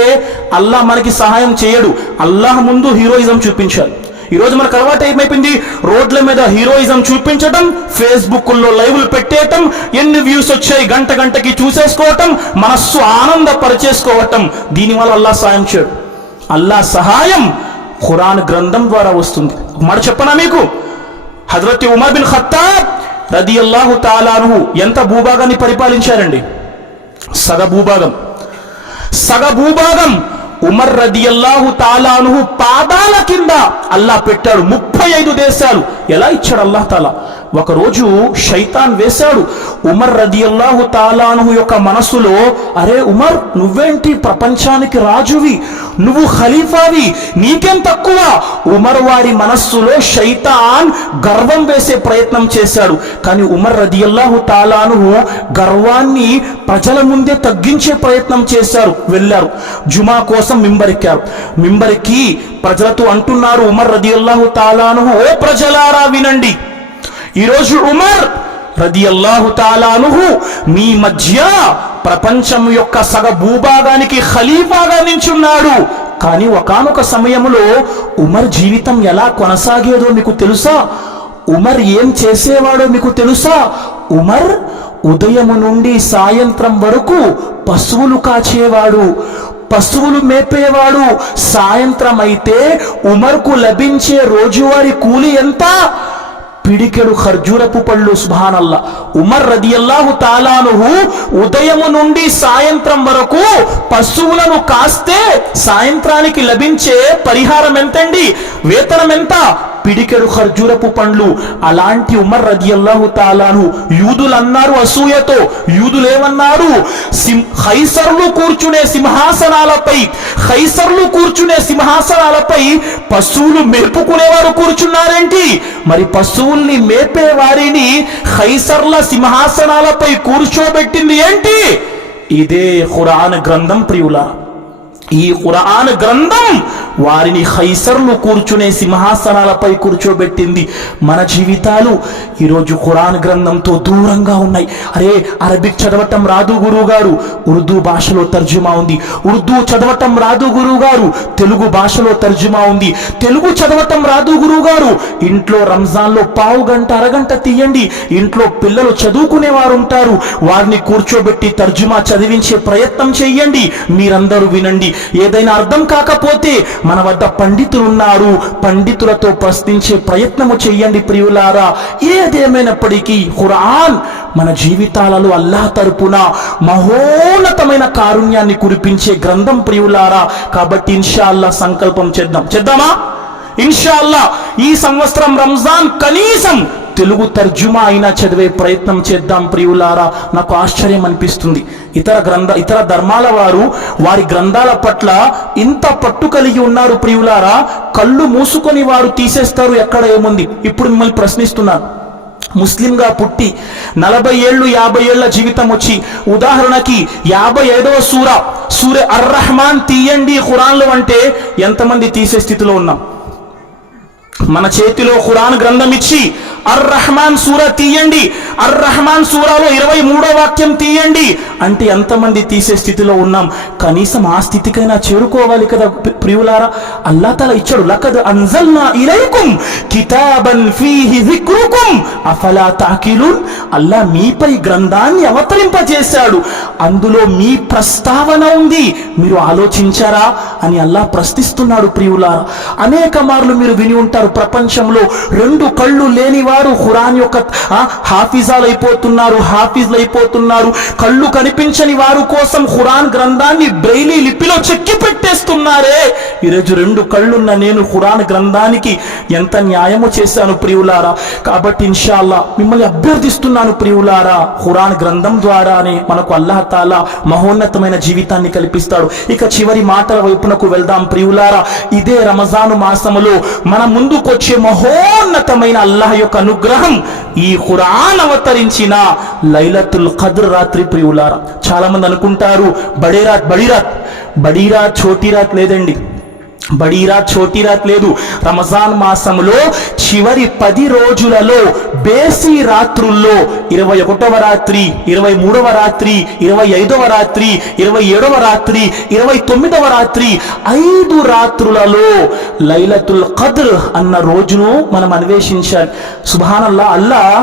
అల్లాహ్ మనకి సహాయం చేయడు. అల్లాహ్ ముందు హీరోయిజం చూపించాలి. ఈరోజు మనకు అలవాటు ఏమైపోయింది, రోడ్ల మీద హీరోయిజం చూపించటం, ఫేస్బుక్లో లైవ్లు పెట్టేయటం, ఎన్ని వ్యూస్ వచ్చాయి గంటకి చూసేసుకోవటం, మనస్సు ఆనందపరిచేసుకోవటం. దీనివల్ల అల్లాహ్ సహాయం చేయడు. అల్లాహ్ సహాయం ఖురాన్ గ్రంథం ద్వారా వస్తుంది. ఒక మాట చెప్పనా మీకు, హజరత్ ఉమర్ బిన్ ఖత్తాబ్ రదియల్లాహు తాలా అన్హు ఎంత భూభాగాన్ని పరిపాలించారండి? సగ భూభాగం ఉమర్ రదియల్లాహు తాలా అన్హు పాదాల కింద అల్లాహ్ పెట్టాడు. 35 దేశాలు. ఎలా ఇచ్చాడు అల్లాహ్ తాలా? ఒకరోజు శైతాన్ వేశాడు ఉమర్ రదియల్లాహు తాలా అన్హు యొక్క మనస్సులో, అరే ఉమర్, నువ్వేంటి ప్రపంచానికి రాజువి, నువ్వు ఖలీఫావి, నీకేం తక్కువ? ఉమర్ వారి మనస్సులో శైతాన్ గర్వం వేసే ప్రయత్నం చేశాడు. కానీ ఉమర్ రదియల్లాహు తాలా అన్హు గర్వాన్ని ప్రజల ముందే తగ్గించే ప్రయత్నం చేశారు. వెళ్ళారు, జుమా కోసం మింబరెక్కారు. మింబరెక్కి ప్రజలతో అంటున్నారు, ఉమర్ రదియల్లాహు తాలా అన్హు, ఓ ప్రజలారా వినండి, ఈరోజు ఉమర్ రదియల్లాహు తాలా అన్హు మీ మధ్య ప్రపంచం యొక్క సగ భూభాగానికి ఖలీఫాగా నించున్నాడు. కానీ ఒకానొక సమయంలో ఉమర్ జీవితం ఎలా కొనసాగేదో మీకు తెలుసా? ఉమర్ ఏం చేసేవాడో మీకు తెలుసా? ఉమర్ ఉదయం నుండి సాయంత్రం వరకు పశువులు కాచేవాడు, పశువులు మేపేవాడు. సాయంత్రం అయితే ఉమర్కు లభించే రోజువారీ కూలి ఎంత? పిడికెడు ఖర్జూరపు పళ్ళు. సుబ్హానల్లా. ఉమర్ రదియల్లాహు తాలా అన్హు ఉదయము నుండి సాయంత్రం వరకు పశువులను కాస్తే సాయంత్రానికి లభించే పరిహారం ఎంతండి? వేతనం ఎంత? పిడికెడు ఖర్జూరపు పండ్లు. అలాంటి ఉమర్ రదియల్లాహు తాలా అన్హు యూదులు అన్నారు అసూయతో. యూదులు ఏమన్నారు? ఖైసర్లు కూర్చునే సింహాసనాలపై పశువులు మేపుకునేవారు కూర్చున్నారేంటి? మరి పశువుల్ని మేపే వారిని ఖైసర్ల సింహాసనాలపై కూర్చోబెట్టింది ఏంటి? ఇదే ఖురాన్ గ్రంథం ప్రియులారా. ఈ ఖురాన్ గ్రంథం వారిని ఖైసర్లు కూర్చునే సింహాసనాలపై కూర్చోబెట్టింది. మన జీవితాలు ఈరోజు ఖురాన్ గ్రంథంతో దూరంగా ఉన్నాయి. అరే, అరబిక్ చదవటం రాదు గురువు గారు, ఉర్దూ భాషలో తర్జుమా ఉంది. ఉర్దూ చదవటం రాదు గురువు గారు, తెలుగు భాషలో తర్జుమా ఉంది. తెలుగు చదవటం రాదు గురువు గారు, ఇంట్లో రంజాన్లో పావు గంట అరగంట తీయండి. ఇంట్లో పిల్లలు చదువుకునే వారు ఉంటారు, వారిని కూర్చోబెట్టి తర్జుమా చదివించే ప్రయత్నం చెయ్యండి. మీరందరూ వినండి. ఏదైనా అర్థం కాకపోతే మన వద్ద పండితులు ఉన్నారు, పండితులతో ప్రశ్నించే ప్రయత్నము చెయ్యండి ప్రియులారా. ఏదేమైనప్పటికీ ఖురాన్ మన జీవితాలలో అల్లాహ్ తరపున మహోన్నతమైన కారుణ్యాన్ని కురిపించే గ్రంథం ప్రియులారా. కాబట్టి ఇన్షాల్లా సంకల్పం చేద్దామా? ఇన్షాల్లా ఈ సంవత్సరం రంజాన్ కనీసం తెలుగు తర్జుమా అయినా చదివే ప్రయత్నం చేద్దాం ప్రియులారా. నాకు ఆశ్చర్యం అనిపిస్తుంది, ఇతర ధర్మాల వారు వారి గ్రంథాల పట్ల ఇంత పట్టు కలిగి ఉన్నారు ప్రియులారా. కళ్ళు మూసుకొని వారు తీసేస్తారు, ఎక్కడ ఏముంది. ఇప్పుడు మిమ్మల్ని ప్రశ్నిస్తున్నాను, ముస్లింగా పుట్టి 40 ఏళ్ళు 50 ఏళ్ల జీవితం వచ్చి ఉదాహరణకి 55వ సూర అర్-రహమాన్ తీయండి ఖురాన్లో అంటే ఎంతమంది తీసే స్థితిలో ఉన్నాం? మన చేతిలో ఖురాన్ గ్రంథం ఇచ్చి అర్-రహమాన్ సూర తీయండి, అర్-రహమాన్ సూరాలో 23వ వాక్యం తీయండి అంటే ఎంతమంది తీసే స్థితిలో ఉన్నాం? కనీసం ఆ స్థితికైనా చేరుకోవాలి కదా ప్రియులారా. అల్లాహ్ తఆలా ఇచ్చాడు, లకద్ అన్జల్నా ఇలైకుం కితాబన్ ఫీహి జిక్రుకుం అఫలా తాకిలూన్. అల్లాహ్ మీపై గ్రంథాన్ని అవతరింపజేశాడు, అందులో మీ ప్రస్తావన ఉంది, మీరు ఆలోచించారా అని అల్లాహ్ ప్రశ్నిస్తున్నాడు ప్రియులారా. అనేక మార్లు మీరు విని ఉంటారు, ప్రపంచంలో 2 కళ్ళు లేని వారు ఖురాన్ యొక్క హాఫీజులు అయిపోతున్నారు. కళ్ళు కనిపించని వారు కోసం ఖురాన్ గ్రంథాన్ని బ్రెయిలీ లిపిలో చెక్కి పెట్టేస్తున్నారే. ఈరోజు 2 కళ్ళున్న నేను ఖురాన్ గ్రంథానికి ఎంత న్యాయము చేశాను ప్రియులారా. కాబట్టి ఇన్షాల్లా మిమ్మల్ని అభ్యర్థిస్తున్నాను ప్రియులారా, ఖురాన్ గ్రంథం ద్వారానే మనకు అల్లాహ్ తాలా మహోన్నతమైన జీవితాన్ని కల్పిస్తాడు. ఇక చివరి మాటల వైపునకు వెళ్దాం ప్రియులారా. ఇదే రంజాను మాసములో మన ముందుకొచ్చే మహోన్నతమైన అల్లాహ్ యొక్క అనుగ్రహం ఈ ఖురాన్ అవతరించిన లైలతుల్ ఖద్ర్ రాత్రి ప్రియులారా. చాలా మంది అనుకుంటారు బడీరాత్ చోటీరాత్ లేదండి, బడీరాత్ చోటీరాత్ లేదు. రంజాన్ మాసంలో చివరి 10 రోజులలో బేసి రాత్రుల్లో 21వ రాత్రి, 23వ రాత్రి, 25వ రాత్రి, 27వ రాత్రి, 29వ రాత్రి, 5 రాత్రులలో లైలతుల్ ఖద్ర్ అన్న రోజును మనం అన్వేషించాలి. సుబ్హానల్లాహ్. అల్లాహ్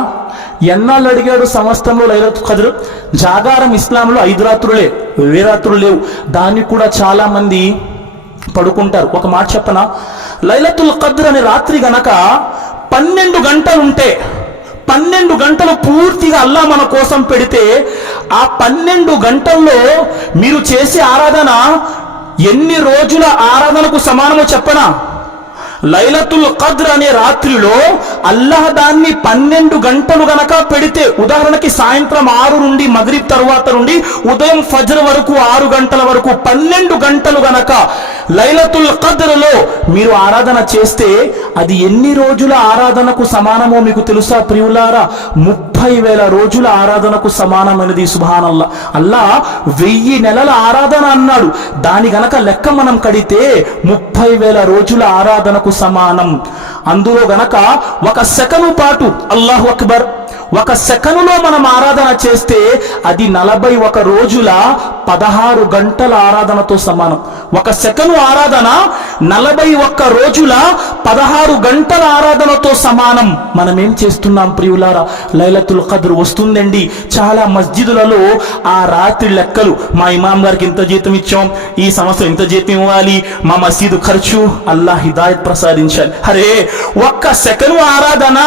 ఎన్నాళ్ళు అడిగాడు సంవత్సరంలో లైలతుల్ ఖద్ర్? జాగారం ఇస్లాంలో 5 రాత్రులే, 2 రాత్రులు లేవు. దాన్ని కూడా చాలా మంది పడుకుంటారు. ఒక మాట చెప్పనా, లైలతుల్ ఖద్ర్ అనే రాత్రి గనక 12 గంటలుంటే, 12 గంటలు పూర్తిగా అల్లాహ్ మన కోసం పెడితే, ఆ 12 గంటల్లో మీరు చేసే ఆరాధన ఎన్ని రోజుల ఆరాధనకు సమానమో చెప్పనా? లైలతుల్ ఖద్ర్ అనే రాత్రిలో అల్లాహ్ దాన్ని 12 గంటలు గనక పెడితే, ఉదాహరణకి సాయంత్రం 6 నుండి మగ్రిబ్ తర్వాత నుండి ఉదయం ఫజ్ర్ వరకు 6 గంటల వరకు 12 గంటలు గనక లైలతుల్ ఖద్ర్లో మీరు ఆరాధన చేస్తే అది ఎన్ని రోజుల ఆరాధనకు సమానమో మీకు తెలుసా ప్రియులారా? 30,000 రోజుల ఆరాధనకు సమానమైనది. సుబ్హానల్లాహ్. అల్లాహ్ 1000 నెలల ఆరాధన అన్నాడు, దాని గనక లెక్క మనం కడితే 30,000 రోజుల ఆరాధనకు సమానం. అందులో గనక 1 సెకను పాటు అల్లాహు అక్బర్, 1 సెకనులో మనం ఆరాధన చేస్తే అది 41 రోజుల 16 గంటల ఆరాధనతో సమానం. 1 సెకను ఆరాధన 41 రోజుల 16 గంటల ఆరాధనతో సమానం. మనం ఏం చేస్తున్నాం ప్రియులారా? లైలతుల్ ఖద్ర్ వస్తుందండి. చాలా మస్జిదులలో ఆ రాత్రి లెక్కలు, మా ఇమాం గారికి ఇంత జీతం ఇచ్చాం, ఈ సంవత్సరం ఇంత జీతం ఇవ్వాలి, మా మసీదు ఖర్చు, అల్లాహ్ హిదాయత్ ప్రసాదించాలి. అరే, 1 సెకను ఆరాధన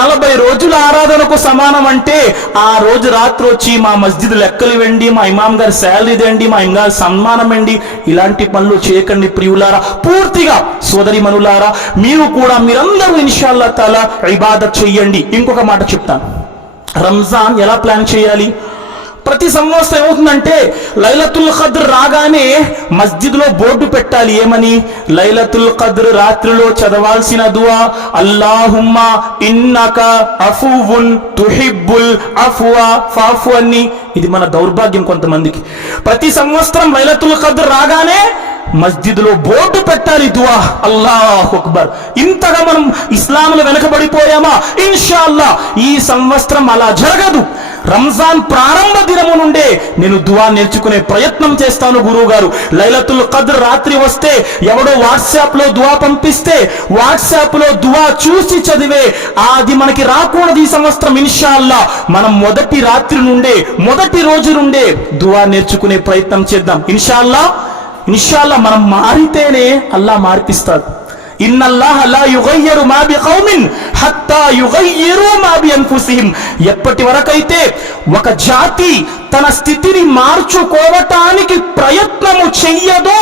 40 రోజుల ఆరాధనకు సమానం అంటే, ఆ రోజు రాత్రి వచ్చి మా మస్జిద్ లెక్కలు ఇవ్వండి, మా ఇమాం గారి శాలరీ ఇవ్వండి, మా ఇమాం గారి సన్మానం ఇవ్వండి, ఇలాంటి పనులు చేయకండి ప్రియులారా. పూర్తిగా సోదరి మనులారా, మీరు కూడా మీరందరూ ఇన్షాల్లా తాలా ఇబాదత్ చెయ్యండి. ఇంకొక మాట చెప్తాను, రంజాన్ ఎలా ప్లాన్ చేయాలి? ప్రతి సంవత్సరం ఏమవుతుందంటే లైలతుల్ ఖద్ర్ రాగానే మస్జిద్లో బోర్డు పెట్టాలి, ఏమని? లైలతుల్ ఖద్ర్ రాత్రిలో చదవాల్సిన దువా అల్లాహుమ్మా ఇన్నక అఫువున్ తుహిబ్బుల్ అఫ్వా ఫాఫు అన్ని. ఇది మన దౌర్భాగ్యం కొంతమందికి. ప్రతి సంవత్సరం లైలతుల్ ఖద్ర్ రాగానే మస్జిద్లో బోర్డు పెట్టాలి దువా అల్లాహు అక్బర్. ఇంతగా మనం ఇస్లాంలో వెనకబడిపోయామా? ఇన్షా అల్లాహ్ ఈ సంవత్సరం అలా జరగదు. రంజాన్ ప్రారంభ దినము నుండే నేను దువా నేర్చుకునే ప్రయత్నం చేస్తాను. గురువు గారు లైలతుల్ ఖద్ర్ రాత్రి వస్తే ఎవడో వాట్సాప్ లో దువా పంపిస్తే వాట్సాప్ లో దువా చూసి చదివే అది మనకి రాకూడదు ఈ సంవత్సరం. ఇన్షా అల్లాహ్ మనం మొదటి రాత్రి నుండే మొదటి రోజు నుండే దువా నేర్చుకునే ప్రయత్నం చేద్దాం. ఇన్షా అల్లాహ్ మనం మారితేనే అల్లాహ్ మార్పిస్తాడు. ఇన్నల్లాహ లా యుగయ్యిరు మా బిఖౌమిన్ హత్తా యుగయ్యిరు మా బిఅన్ఫుసిహిం. ఎప్పటి వరకైతే ఒక జాతి తన స్థితిని మార్చుకోవటానికి ప్రయత్నము చెయ్యదో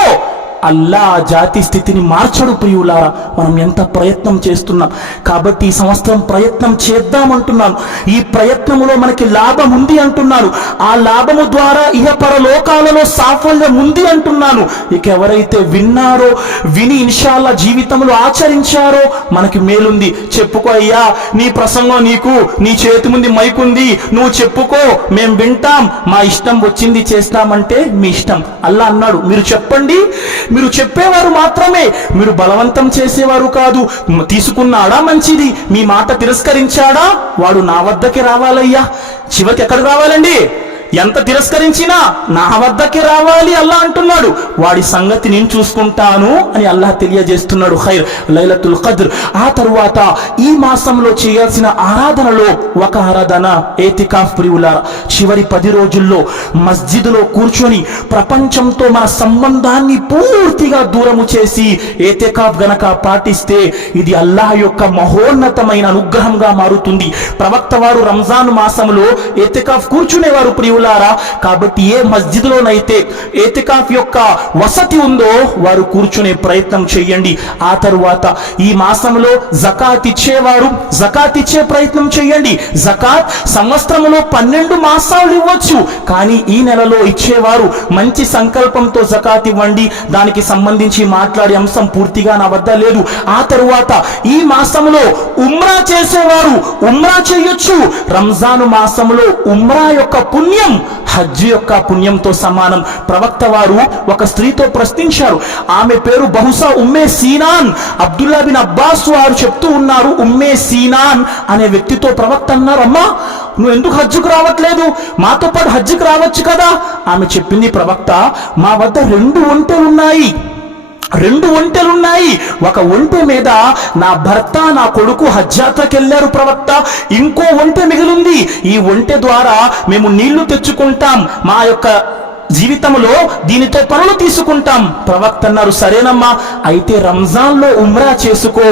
అల్లా ఆ జాతి స్థితిని మార్చడు. ప్రియులారా, మనం ఎంత ప్రయత్నం చేస్తున్నాం. కాబట్టి ఈ సంవత్సరం ప్రయత్నం చేద్దామంటున్నాను. ఈ ప్రయత్నములో మనకి లాభం ఉంది అంటున్నాను. ఆ లాభము ద్వారా ఇహపరలోకాలలో సాఫల్యం ఉంది అంటున్నాను. ఇక ఎవరైతే విన్నారో, విని ఇన్షాల్లా జీవితంలో ఆచరించారో మనకి మేలుంది. చెప్పుకో అయ్యా, నీ ప్రసంగం నీకు, నీ చేతి ముందు మైకుంది, నువ్వు చెప్పుకో, మేం వింటాం, మా ఇష్టం వచ్చింది చేస్తామంటే మీ ఇష్టం. అల్లా అన్నాడు, మీరు చెప్పండి, మీరు చెప్పేవారు మాత్రమే, మీరు బలవంతం చేసేవారు కాదు. తీసుకున్నాడా మంచిది, మీ మాట తిరస్కరించాడా వాడు నా వద్దకి రావాలయ్యా. చివరికి ఎక్కడికి రావాలండి? ఎంత తిరస్కరించినా నా వద్దకి రావాలి అల్లా అంటున్నాడు. వాడి సంగతి నేను చూసుకుంటాను అని అల్లాహ్ తెలియజేస్తున్నాడు. ఖైర్ లైలతుల్ ఖద్ర్. ఆ తరువాత ఈ మాసంలో చేయాల్సిన ఆరాధనలో ఒక ఆరాధన ఏతికాఫ్. ప్రియులారా, చివరి 10 రోజుల్లో మస్జిద్లో కూర్చొని ప్రపంచంతో మన సంబంధాన్ని పూర్తిగా దూరము చేసి ఏతికాఫ్ గనక పాటిస్తే ఇది అల్లాహ్ యొక్క మహోన్నతమైన అనుగ్రహంగా మారుతుంది. ప్రవక్త వారు రంజాన్ మాసంలో ఏతికాఫ్ కూర్చునేవారు ప్రియులారా. కాబట్టి ఏ మస్జిద్లోనైతే ఏతికాఫ్ యొక్క వసతి ఉందో వారు కూర్చునే ప్రయత్నం చేయండి. ఆ తరువాత ఈ మాసంలో జకాత్ ఇచ్చేవారు జకాత్ ఇచ్చే ప్రయత్నం చేయండి. జకాత్ సంవత్సరంలో 12 మాసాలు ఇవ్వచ్చు, కానీ ఈ నెలలో ఇచ్చేవారు మంచి సంకల్పంతో జకాత్ ఇవ్వండి. దానికి సంబంధించి మాట్లాడే అంశం పూర్తిగా నా వద్ద లేదు. ఆ తరువాత ఈ మాసంలో ఉమ్రా చేసేవారు ఉమ్రా చేయొచ్చు. రంజాను మాసంలో ఉమ్రా యొక్క పుణ్యం హజ్ యొక్క పుణ్యంతో సమానం. ప్రవక్త వారు ఒక స్త్రీతో ప్రశ్నించారు. ఆమె పేరు బహుశా ఉమ్మే సీనాన్. అబ్దుల్లా బిన్ అబ్బాస్ వారు చెప్తూ ఉన్నారు, ఉమ్మే సీనాన్ అనే వ్యక్తితో ప్రవక్త అన్నారు, అమ్మా నువ్వు ఎందుకు హజ్జుకు రావట్లేదు? మాతో పాటు హజ్జుకు రావచ్చు కదా. ఆమె చెప్పింది, ప్రవక్త మా వద్ద 2 ఒంటెలున్నాయి. 2 ఒంటెలున్నాయి. ఒక ఒంటె మీద నా భర్త నా కొడుకు హజ్ యాత్రకు వెళ్ళారు ప్రవక్త. ఇంకో ఒంటె మిగిలింది. ఈ ఒంటె ద్వారా మేము నీళ్లు తెచ్చుకుంటాం, మా యొక్క జీవితంలో దీనితో పనులు తీసుకుంటాం. ప్రవక్త అన్నారు, సరేనమ్మా, అయితే రంజాన్లో ఉమ్రా చేసుకో.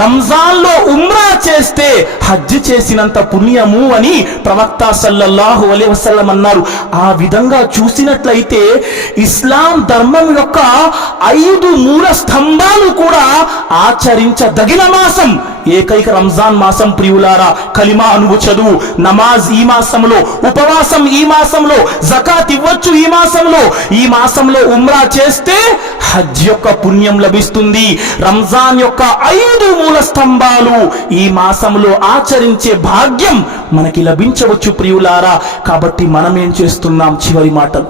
రంజాన్లో ఉమ్రా చేస్తే హజ్ చేసినంత పుణ్యము అని ప్రవక్త సల్లల్లాహు అలైహి వసల్లం అన్నారు. ఆ విధంగా చూసినట్లయితే ఇస్లాం ధర్మం యొక్క 5 మూల స్తంభాలు కూడా ఆచరించదగిన మాసం ఏకైక రంజాన్ మాసం. ప్రియులారా, కలిమా అనువు చదువు, నమాజ్ ఈ మాసంలో, ఉపవాసం ఈ మాసంలో, జకాత్ ఇవ్వచ్చు ఈ మాసంలో, ఈ మాసంలో ఉమ్రా చేస్తే హజ్ యొక్క పుణ్యం లభిస్తుంది. రంజాన్ యొక్క 5 మూల స్తంభాలు ఈ మాసంలో ఆచరించే భాగ్యం మనకి లభించవచ్చు ప్రియులారా. కాబట్టి మనం ఏం చేస్తున్నాం? చివరి మాటలు,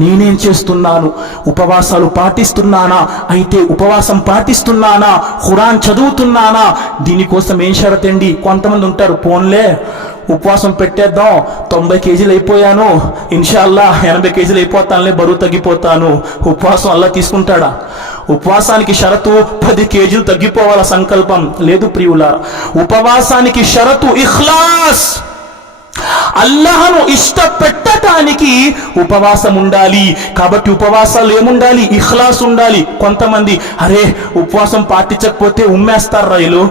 నేనేం చేస్తున్నాను? ఉపవాసాలు పాటిస్తున్నానా? అయితే ఉపవాసం పాటిస్తున్నానా? ఖురాన్ చదువుతున్నానా? దీనికోసం ఏం షరత్ అండి? కొంతమంది ఉంటారు, పోన్లే ఉపవాసం పెట్టేద్దాం, 90 కేజీలు అయిపోయాను, ఇన్షాల్లా 80 కేజీలు అయిపోతానులే, బరువు తగ్గిపోతాను. ఉపవాసం అల్లా తీసుకుంటాడా? ఉపవాసానికి షరతు 10 కేజీలు తగ్గిపోవాల సంకల్పం లేదు ప్రియులారా. ఉపవాసానికి షరతు ఇఖ్లాస్. అల్లాహను ఇష్టపెట్టడానికి ఉపవాసం ఉండాలి. కాబట్టి ఉపవాసాలు ఏముండాలి? ఇఖ్లాస్ ఉండాలి. కొంతమంది అరే ఉపవాసం పాటించకపోతే ఉమ్మేస్తారు రైలు,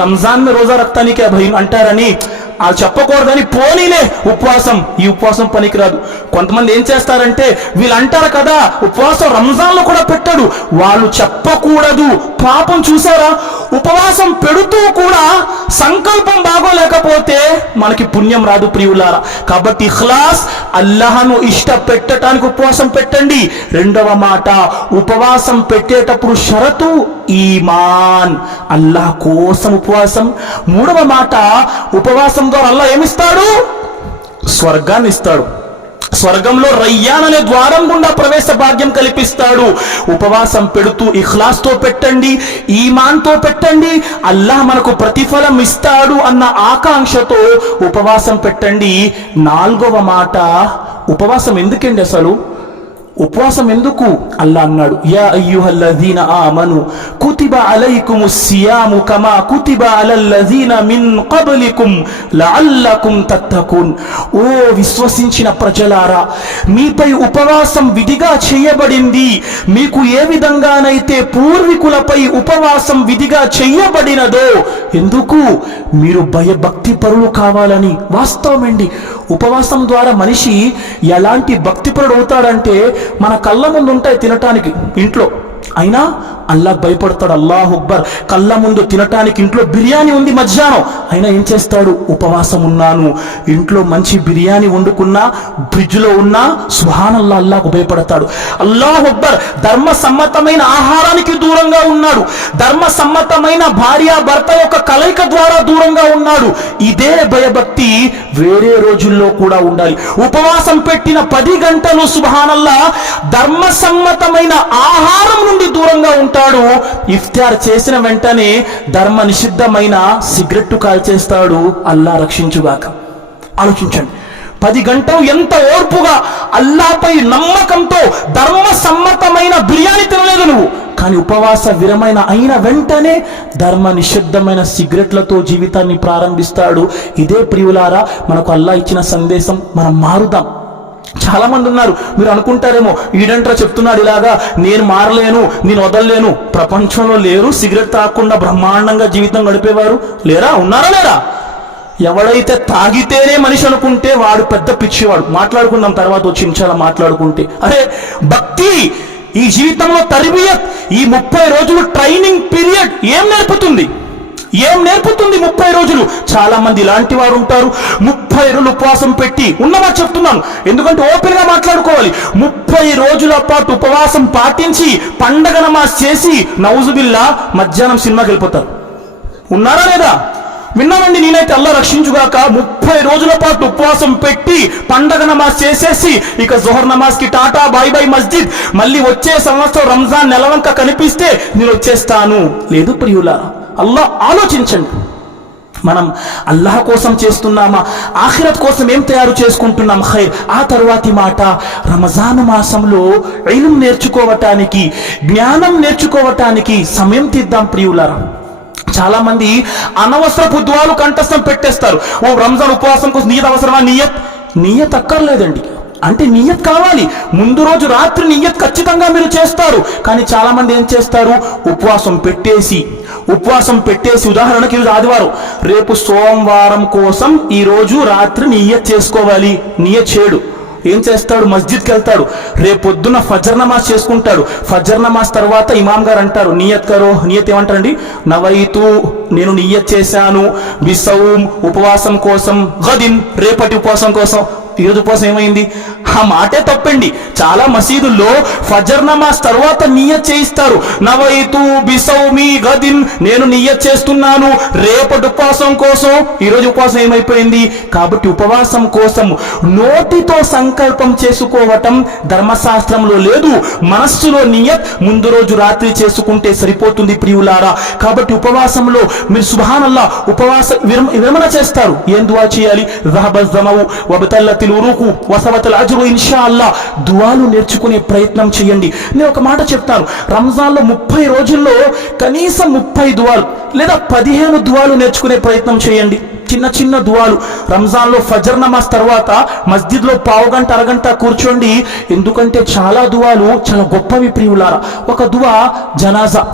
రంజాన్ में रोजा रखता नहीं क्या भाई అంటారని అది చెప్పకూడదని పోనీలే ఉపవాసం. ఈ ఉపవాసం పనికిరాదు. కొంతమంది ఏం చేస్తారంటే, వీళ్ళు అంటారు కదా ఉపవాసం రంజాన్లో కూడా పెట్టాడు, వాళ్ళు చెప్పకూడదు. పాపం చూసారా, ఉపవాసం పెడుతూ కూడా సంకల్పం బాగోలేకపోతే మనకి పుణ్యం రాదు ప్రియులారా. కాబట్టి ఇఖ్లాస్, అల్లాహను ఇష్టపెట్టడానికి ఉపవాసం పెట్టండి. రెండవ మాట, ఉపవాసం పెట్టేటప్పుడు షరతు ఈమాన్, అల్లాహ్ కోసం ఉపవాసం. మూడవ మాట, ఉపవాసం ద్వారా అల్లాహ్ ఏమిస్తాడు? స్వర్గాన్ని ఇస్తాడు. స్వర్గంలో రయ్యాన్ అనే ద్వారం గుండా ప్రవేశ భాగ్యం కల్పిస్తాడు. ఉపవాసం పెడుతూ ఇఖ్లాస్తో పెట్టండి, ఈమాన్తో పెట్టండి, అల్లాహ్ మనకు ప్రతిఫలం ఇస్తాడు అన్న ఆకాంక్షతో ఉపవాసం పెట్టండి. నాలుగవ మాట, ఉపవాసం ఎందుకండి అసలు? ఉపవాసం ఎందుకు? అల్లాహ్ అన్నాడు, యా అయ్యుహల్లజీన ఆమను కుతిబ అలైకుముస్ సియాము కమా కుతిబ అలల్లజీన మిన్ కబ్లికుం లఅల్లకుం తత్తకున్. ఓ విశ్వసించిన ప్రజలారా, మీపై ఉపవాసం విధిగా చేయబడింది. మీకు ఏ విధంగానైతే పూర్వీకులపై ఉపవాసం విధిగా చేయబడినదో, ఎందుకు? మీరు భయభక్తి పరులు కావాలని. వాస్తవమండి, ఉపవాసం ద్వారా మనిషి ఎలాంటి భక్తిపరుడు అవుతాడంటే, మన కళ్ళ ముందు ఉంటాయి తినటానికి ఇంట్లో, అయినా అల్లాహ్ భయపడతాడు. అల్లాహు అక్బర్, కళ్ళ ముందు తినటానికి ఇంట్లో బిర్యానీ ఉంది మధ్యాహ్నం, అయినా ఏం చేస్తాడు? ఉపవాసం ఉన్నాను. ఇంట్లో మంచి బిర్యానీ వండుకున్నా, ఫ్రిడ్జ్లో ఉన్నా సుబ్హానల్లాహ్, అల్లాహ్కు భయపడతాడు. అల్లాహు అక్బర్, ధర్మ సమ్మతమైన ఆహారానికి దూరంగా ఉన్నాడు, ధర్మ సమ్మతమైన భార్య భర్త యొక్క కలయిక ద్వారా దూరంగా ఉన్నాడు. ఇదే భయభక్తి వేరే రోజుల్లో కూడా ఉండాలి. ఉపవాసం పెట్టిన 10 గంటలు సుబ్హానల్లాహ్ ధర్మ సమ్మతమైన ఆహారం నుండి దూరంగా ఉంటాడు. ఇఫ్తార్ చేసిన వెంటనే ధర్మ నిషిద్ధమైన సిగరెట్టు కాల్చేస్తాడు. అల్లాహ్ రక్షించుగాక. ఆలోచించండి, 10 గంటలు ఎంత ఓర్పుగా, అల్లాహ్పై నమ్మకంతో ధర్మ సమ్మతమైన బిర్యానీ తినలేదు నువ్వు, కానీ ఉపవాస విరమణ అయిన వెంటనే ధర్మ నిషిద్ధమైన సిగరెట్లతో జీవితాన్ని ప్రారంభిస్తాడు. ఇదే ప్రియులారా మనకు అల్లాహ్ ఇచ్చిన సందేశం. మనం మారుదాం. చాలా మంది ఉన్నారు, మీరు అనుకుంటారేమో ఈడంట్రా చెప్తున్నాడు ఇలాగా, నేను మారలేను, నేను వదలలేను. ప్రపంచంలో లేరు సిగరెట్ తాగకుండా బ్రహ్మాండంగా జీవితం గడిపేవారు? లేరా? ఉన్నారా? లేరా? ఎవడైతే తాగితేనే మనిషి అనుకుంటే వాడు పెద్ద పిచ్చివాడు. మాట్లాడుకుందాం తర్వాత వచ్చి నిమిషాలు మాట్లాడుకుంటే. అరే భక్తి, ఈ జీవితంలో తర్బియత్, ఈ 30 రోజులు ట్రైనింగ్ పీరియడ్ ఏం నేర్పుతుంది? ఏం నేర్పుతుంది 30 రోజులు? చాలా మంది ఇలాంటి వారు ఉంటారు. 30 రోజులు ఉపవాసం పెట్టి ఉన్నవా చెప్తున్నాను, ఎందుకంటే ఓపెన్ గా మాట్లాడుకోవాలి. 30 రోజుల పాటు ఉపవాసం పాటించి పండగ నమాజ్ చేసి నౌజుబిల్లా మధ్యాహ్నం సినిమాకి వెళ్ళిపోతారు. ఉన్నారా లేదా? విన్నామండి. నేనైతే అల్లాహ్ రక్షించుగాక 30 రోజుల పాటు ఉపవాసం పెట్టి పండగ నమాజ్ చేసేసి ఇక జోహర్ నమాజ్ కి టాటా బాయ్ బాయ్ మస్జిద్, మళ్ళీ వచ్చే సంవత్సరం రంజాన్ నెలవంక కనిపిస్తే నేను వచ్చేస్తాను. లేదు ప్రియులారా, అల్లాహ్ ఆలోచించండి. మనం అల్లాహ్ కోసం చేస్తున్నామా, ఆఖిరత్ కోసం ఏం తయారు చేసుకుంటున్నాం? ఖైర్. ఆ తరువాతి మాట, రంజాన్ మాసంలో ఇల్మ్ నేర్చుకోవటానికి, జ్ఞానం నేర్చుకోవటానికి సమయం తీద్దాం ప్రియులారా. చాలా మంది అనవసరపు దుఆలు కంఠస్థం పెట్టేస్తారు. ఓ రంజాన్ ఉపవాసం కోసం నియత్ అవసరమా? నియత్ అక్కర్లేదండి. అంటే నియత్ కావాలి. ముందు రోజు రాత్రి నియత్ ఖచ్చితంగా మీరు చేస్తారు. కానీ చాలా మంది ఏం చేస్తారు? ఉపవాసం పెట్టేసి ఉదాహరణకి ఈరోజు ఆదివారం, రేపు సోమవారం కోసం ఈరోజు రాత్రి నియత్ చేసుకోవాలి. నియత్ చేయడు. ఏం చేస్తాడు? మస్జిద్కి వెళ్తాడు. రేపొద్దున ఫజర్ నమాజ్ చేసుకుంటాడు. ఫజర్ నమాజ్ తర్వాత ఇమాం గారు అంటారు, నియత్ కరో. నియత్ ఏమంటారండి? నవైతు, నేను నియత్ చేశాను, బిసౌమ్, ఉపవాసం కోసం, గదిన్, రేపటి ఉపవాసం కోసం. ఈరోజు ఉపవాసం ఏమైంది? ఆ మాటే తప్పండి. చాలా మసీదుల్లో ఫజర్ నమాజ్ తర్వాత నియత్ చేయిస్తారు. నవైతు బిసౌమి గదిన్, నేను నియత్ చేస్తున్నాను రేపటి ఉపవాసం కోసం. ఈరోజు ఉపవాసం ఏమైపోయింది? కాబట్టి ఉపవాసం కోసం నోటితో సంకల్పం చేసుకోవటం ధర్మశాస్త్రంలో లేదు. మనస్సులో నియత్ ముందు రోజు రాత్రి చేసుకుంటే సరిపోతుంది ప్రియులారా. కాబట్టి ఉపవాసంలో మీరు సుబ్హానల్లాహ్ ఉపవాస విరమణ చేస్తారు. ఏం దుఆ చేయాలి? జహబజ్ జమవు వబతల్లతిల్ ఉరుకు వసవతల్ అజ్రు ఇన్షాఅల్లాహ్. దుఆలు నేర్చుకునే ప్రయత్నం చేయండి. నేను ఒక మాట చెప్తాను, రంజాన్లో 30 రోజుల్లో కనీసం 30 దుఆలు లేదా 15 దుఆలు నేర్చుకునే ప్రయత్నం చేయండి. చిన్న చిన్న దుఆలు. రంజాన్లో ఫజర్ నమాజ్ తర్వాత మస్జిద్లో పావుగంట అరగంట కూర్చోండి. ఎందుకంటే చాలా దుఆలు చాలా గొప్పవి ప్రియులారా. ఒక దుఆ జనాజా.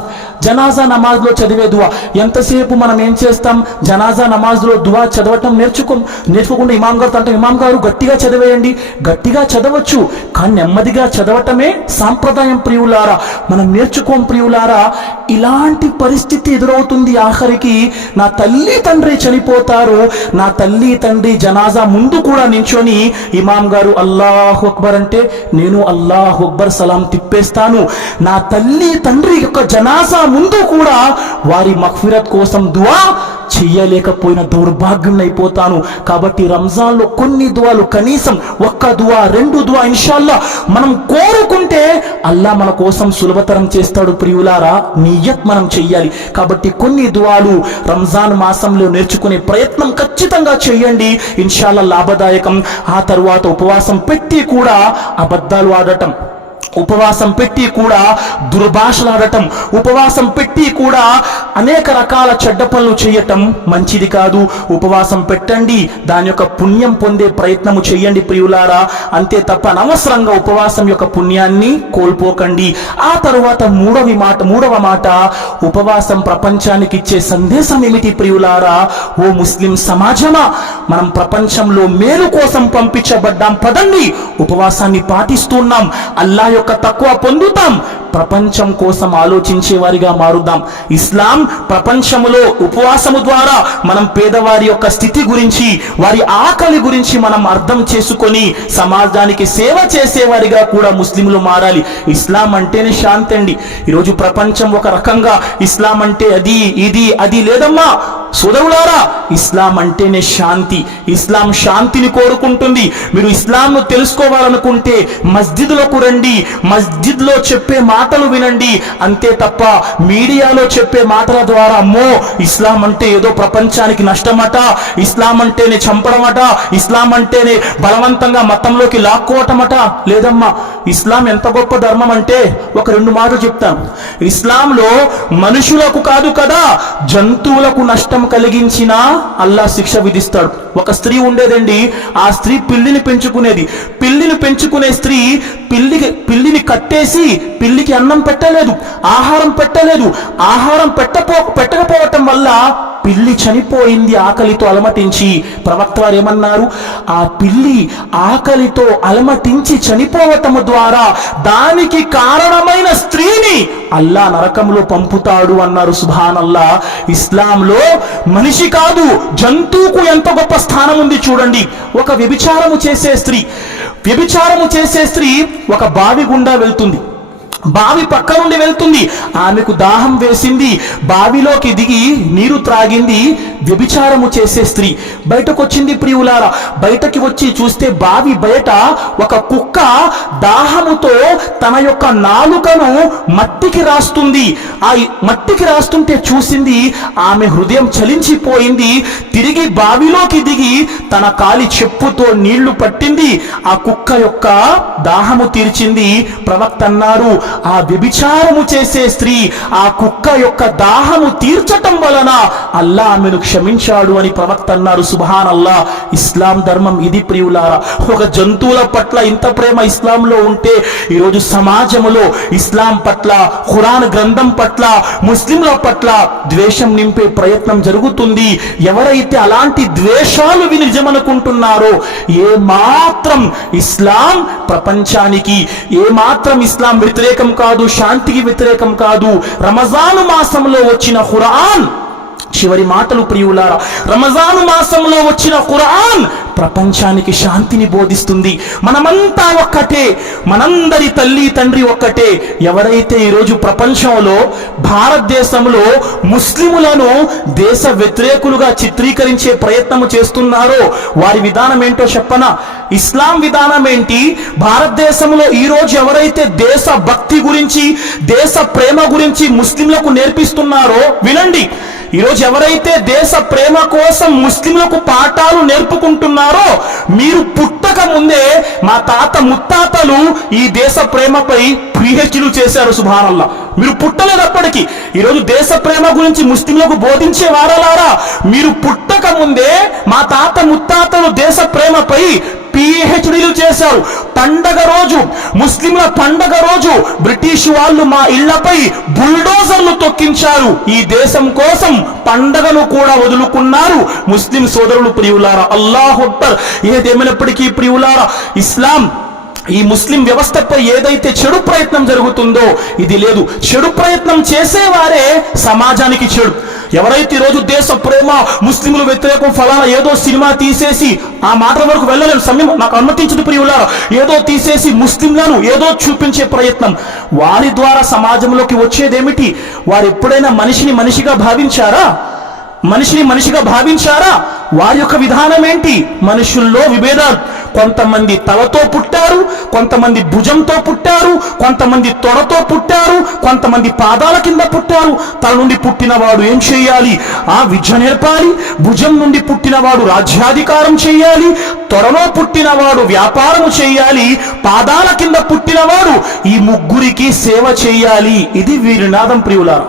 జనాజా నమాజ్లో చదివే దువా. ఎంతసేపు మనం ఏం చేస్తాం, జనాజా నమాజ్లో దువా చదవటం నేర్చుకోకుండా ఇమాం గారు అంటే ఇమాం గారు గట్టిగా చదివేయండి. గట్టిగా చదవచ్చు, కానీ నెమ్మదిగా చదవటమే సాంప్రదాయం ప్రియులారా. మనం నేర్చుకోం ప్రియులారా. ఇలాంటి పరిస్థితి ఎదురవుతుంది. ఆఖరికి నా తల్లి తండ్రి చనిపోతారు, నా తల్లి తండ్రి జనాజా ముందు కూడా నించొని ఇమాం గారు అల్లాహు అక్బర్ అంటే నేను అల్లాహు అక్బర్ సలాం తిప్పేస్తాను. నా తల్లి తండ్రి యొక్క జనాజా ముందు కూడా వారి మగ్ఫిరత్ కోసం దువా చెయ్యలేకపోయిన దౌర్భాగ్యం అయిపోతాను. కాబట్టి రంజాన్లో కొన్ని దువాలు, కనీసం ఒక్క దువా, 2 దువా ఇన్షాల్లా మనం కోరుకుంటే అల్లా మన కోసం సులభతరం చేస్తాడు ప్రియులారా. నియత్ మనం చెయ్యాలి. కాబట్టి కొన్ని దువాలు రంజాన్ మాసంలో నేర్చుకునే ప్రయత్నం ఖచ్చితంగా చేయండి, ఇన్షాల్లా లాభదాయకం. ఆ తరువాత ఉపవాసం పెట్టి కూడా అబద్ధాలు ఆడటం, ఉపవాసం పెట్టి కూడా దుర్భాషలాడటం, ఉపవాసం పెట్టి కూడా అనేక రకాల చెడ్డ పనులు చేయటం మంచిది కాదు. ఉపవాసం పెట్టండి, దాని యొక్క పుణ్యం పొందే ప్రయత్నము చేయండి ప్రియులారా. అంతే తప్ప అనవసరంగా ఉపవాసం యొక్క పుణ్యాన్ని కోల్పోకండి. ఆ తరువాత మూడవ మాట ఉపవాసం ప్రపంచానికి ఇచ్చే సందేశం ఏమిటి ప్రియులారా? ఓ ముస్లిం సమాజమా, మనం ప్రపంచంలో మేలు కోసం పంపించబడ్డాం. పదండి, ఉపవాసాన్ని పాటిస్తున్నాం, అల్లా యొక్క తక్కువ పొందుతాం, ప్రపంచం కోసం ఆలోచించే వారిగా మారుదాం. ఇస్లాం ప్రపంచములో ఉపవాసము ద్వారా మనం పేదవారి యొక్క స్థితి గురించి, వారి ఆకలి గురించి మనం అర్థం చేసుకొని సమాజానికి సేవ చేసేవారిగా కూడా ముస్లింలు మారాలి. ఇస్లాం అంటేనే శాంతి అండి. ఈరోజు ప్రపంచం ఒక రకంగా ఇస్లాం అంటే అది ఇది అది లేదమ్మా సోదరులారా. ఇస్లాం అంటేనే శాంతి. ఇస్లాం శాంతిని కోరుకుంటుంది. మీరు ఇస్లాంను తెలుసుకోవాలనుకుంటే మస్జిద్లకు రండి, మస్జిద్లో చెప్పే మాటలు వినండి. అంతే తప్ప మీడియాలో చెప్పే మాటల ద్వారా అమ్మో ఇస్లాం అంటే ఏదో ప్రపంచానికి నష్టమట, ఇస్లాం అంటేనే చంపడమట, ఇస్లాం అంటేనే బలవంతంగా మతంలోకి లాక్కోవటమట లేదమ్మా. ఇస్లాం ఎంత గొప్ప ధర్మం అంటే ఒక 2 మాటలు చెప్తాను. ఇస్లాంలో మనుషులకు కాదు కదా, జంతువులకు నష్టం కలిగించినా అల్లా శిక్ష విధిస్తాడు. ఒక స్త్రీ ఉండేదండి, ఆ స్త్రీ పిల్లిని పెంచుకునేది. పిల్లిని పెంచుకునే స్త్రీ పిల్లిని కట్టేసి పిల్లికి అన్నం పెట్టలేదు, ఆహారం పెట్టలేదు. ఆహారం పెట్టకపోవటం వల్ల పిల్లి చనిపోయింది ఆకలితో అలమటించి. ప్రవక్త వారు ఏమన్నారు? ఆ పిల్లి ఆకలితో అలమటించి చనిపోవటము ద్వారా దానికి కారణమైన స్త్రీని అల్లా నరకంలో పంపుతాడు అన్నారు. సుబ్హానల్లా. ఇస్లాంలో మనిషి కాదు జంతువుకు ఎంత గొప్ప స్థానం ఉంది చూడండి. ఒక వ్యభిచారము చేసే స్త్రీ ఒక బావి గుండా వెళ్తుంది. బావి పక్క నుండి వెళ్తుంది. ఆమెకు దాహం వేసింది, బావిలోకి దిగి నీరు త్రాగింది. వ్యభిచారము చేసే స్త్రీ బయటకు వచ్చింది ప్రియులారా. బయటకి వచ్చి చూస్తే బావి బయట ఒక కుక్క దాహముతో తన యొక్క నాలుకను మట్టికి రాస్తుంది. ఆ మట్టికి రాస్తుంటే చూసింది, ఆమె హృదయం చలించిపోయింది. తిరిగి బావిలోకి దిగి తన కాలి చెప్పుతో నీళ్లు పట్టింది. ఆ కుక్క యొక్క దాహము తీర్చింది. ప్రవక్త అన్నారు, ఆ వ్యభిచారము చేసే స్త్రీ ఆ కుక్క యొక్క దాహము తీర్చటం వలన అల్లా ఆమెను క్షమించాడు అని ప్రవక్త అన్నారు. సుబ్హానల్లా. ఇస్లాం ధర్మం ఇది ప్రియులారా. ఒక జంతువుల పట్ల ఇంత ప్రేమ ఇస్లాంలో ఉంటే ఈరోజు సమాజంలో ఇస్లాం పట్ల, ఖురాన్ గ్రంథం పట్ల, ముస్లింల పట్ల ద్వేషం నింపే ప్రయత్నం జరుగుతుంది. ఎవరైతే అలాంటి ద్వేషాలు నిజమనుకుంటున్నారో, ఏ మాత్రం ఇస్లాం ప్రపంచానికి, ఏ మాత్రం ఇస్లాం వ్యతిరేకం కాదు, శాంతికి వ్యతిరేకం కాదు. రమజాను మాసంలో వచ్చిన ఖురాన్, చివరి మాటలు ప్రియులారా, రమజాను మాసంలో వచ్చిన ఖురాన్ ప్రపంచానికి శాంతిని బోధిస్తుంది. మనమంతా ఒక్కటే, మనందరి తల్లి తండ్రి ఒక్కటే. ఎవరైతే ఈరోజు ప్రపంచంలో, భారతదేశంలో ముస్లిములను దేశ వ్యతిరేకులుగా చిత్రీకరించే ప్రయత్నము చేస్తున్నారో వారి విధానం ఏంటో చెప్పనా? ఇస్లాం విధానం ఏంటి? భారతదేశంలో ఈరోజు ఎవరైతే దేశ భక్తి గురించి, దేశ ప్రేమ గురించి ముస్లింలకు నేర్పిస్తున్నారో వినండి. ఈరోజు ఎవరైతే దేశ ప్రేమ కోసం ముస్లింలకు పాఠాలు నేర్పుకుంటున్నారో, మీరు పుట్టక ముందే మా తాత ముత్తాతలు ఈ దేశ ప్రేమపై పిహెచ్డీలు చేశారు. సుబ్హానల్లా. మీరు పుట్టలేదప్పటికీ ఈరోజు దేశ ప్రేమ గురించి ముస్లింలకు బోధించే వారలారా, మీరు పుట్టక ముందే మా తాత ముత్తాతలు దేశ ప్రేమపై పిహెచ్డీలు చేశారు. పండగ రోజు, ముస్లింల పండగ రోజు బ్రిటిష్ వాళ్ళు మా ఇళ్లపై బుల్డోజర్లు తొక్కించారు. ఈ దేశం కోసం పండగను కూడా వదులుకున్నారు ముస్లిం సోదరులు. ప్రియులారా, అల్లాహు అక్బర్. ఏదేమైనప్పటికీ ప్రియులారా, ఇస్లాం ఈ ముస్లిం వ్యవస్థపై ఏదైతే చెడు ప్రయత్నం జరుగుతుందో ఇది లేదు. చెడు ప్రయత్నం చేసేవారే సమాజానికి చెడు. ఎవరైతే ఈరోజు దేశ ప్రేమ, ముస్లింలు వ్యతిరేకం, ఫలానా ఏదో సినిమా తీసేసి, ఆ మాటల వరకు వెళ్ళలేను, సమయం నాకు అనుమతించదు ప్రియులారా, ఏదో తీసేసి ముస్లింలను ఏదో చూపించే ప్రయత్నం, వారి ద్వారా సమాజంలోకి వచ్చేదేమిటి? వారు ఎప్పుడైనా మనిషిని మనిషిగా భావించారా? వారి యొక్క విధానం ఏంటి? మనుషుల్లో విభేదాలు. కొంతమంది తలతో పుట్టారు, కొంతమంది భుజంతో పుట్టారు, కొంతమంది తొడతో పుట్టారు, కొంతమంది పాదాల కింద పుట్టారు. తల నుండి పుట్టినవాడు ఏం చేయాలి? ఆ విద్య నేర్పాలి. భుజం నుండి పుట్టినవాడు రాజ్యాధికారం చేయాలి. తొడలో పుట్టినవాడు వ్యాపారము చేయాలి. పాదాల కింద పుట్టినవాడు ఈ ముగ్గురికి సేవ చేయాలి. ఇది వీరి నినాదం ప్రియులారా,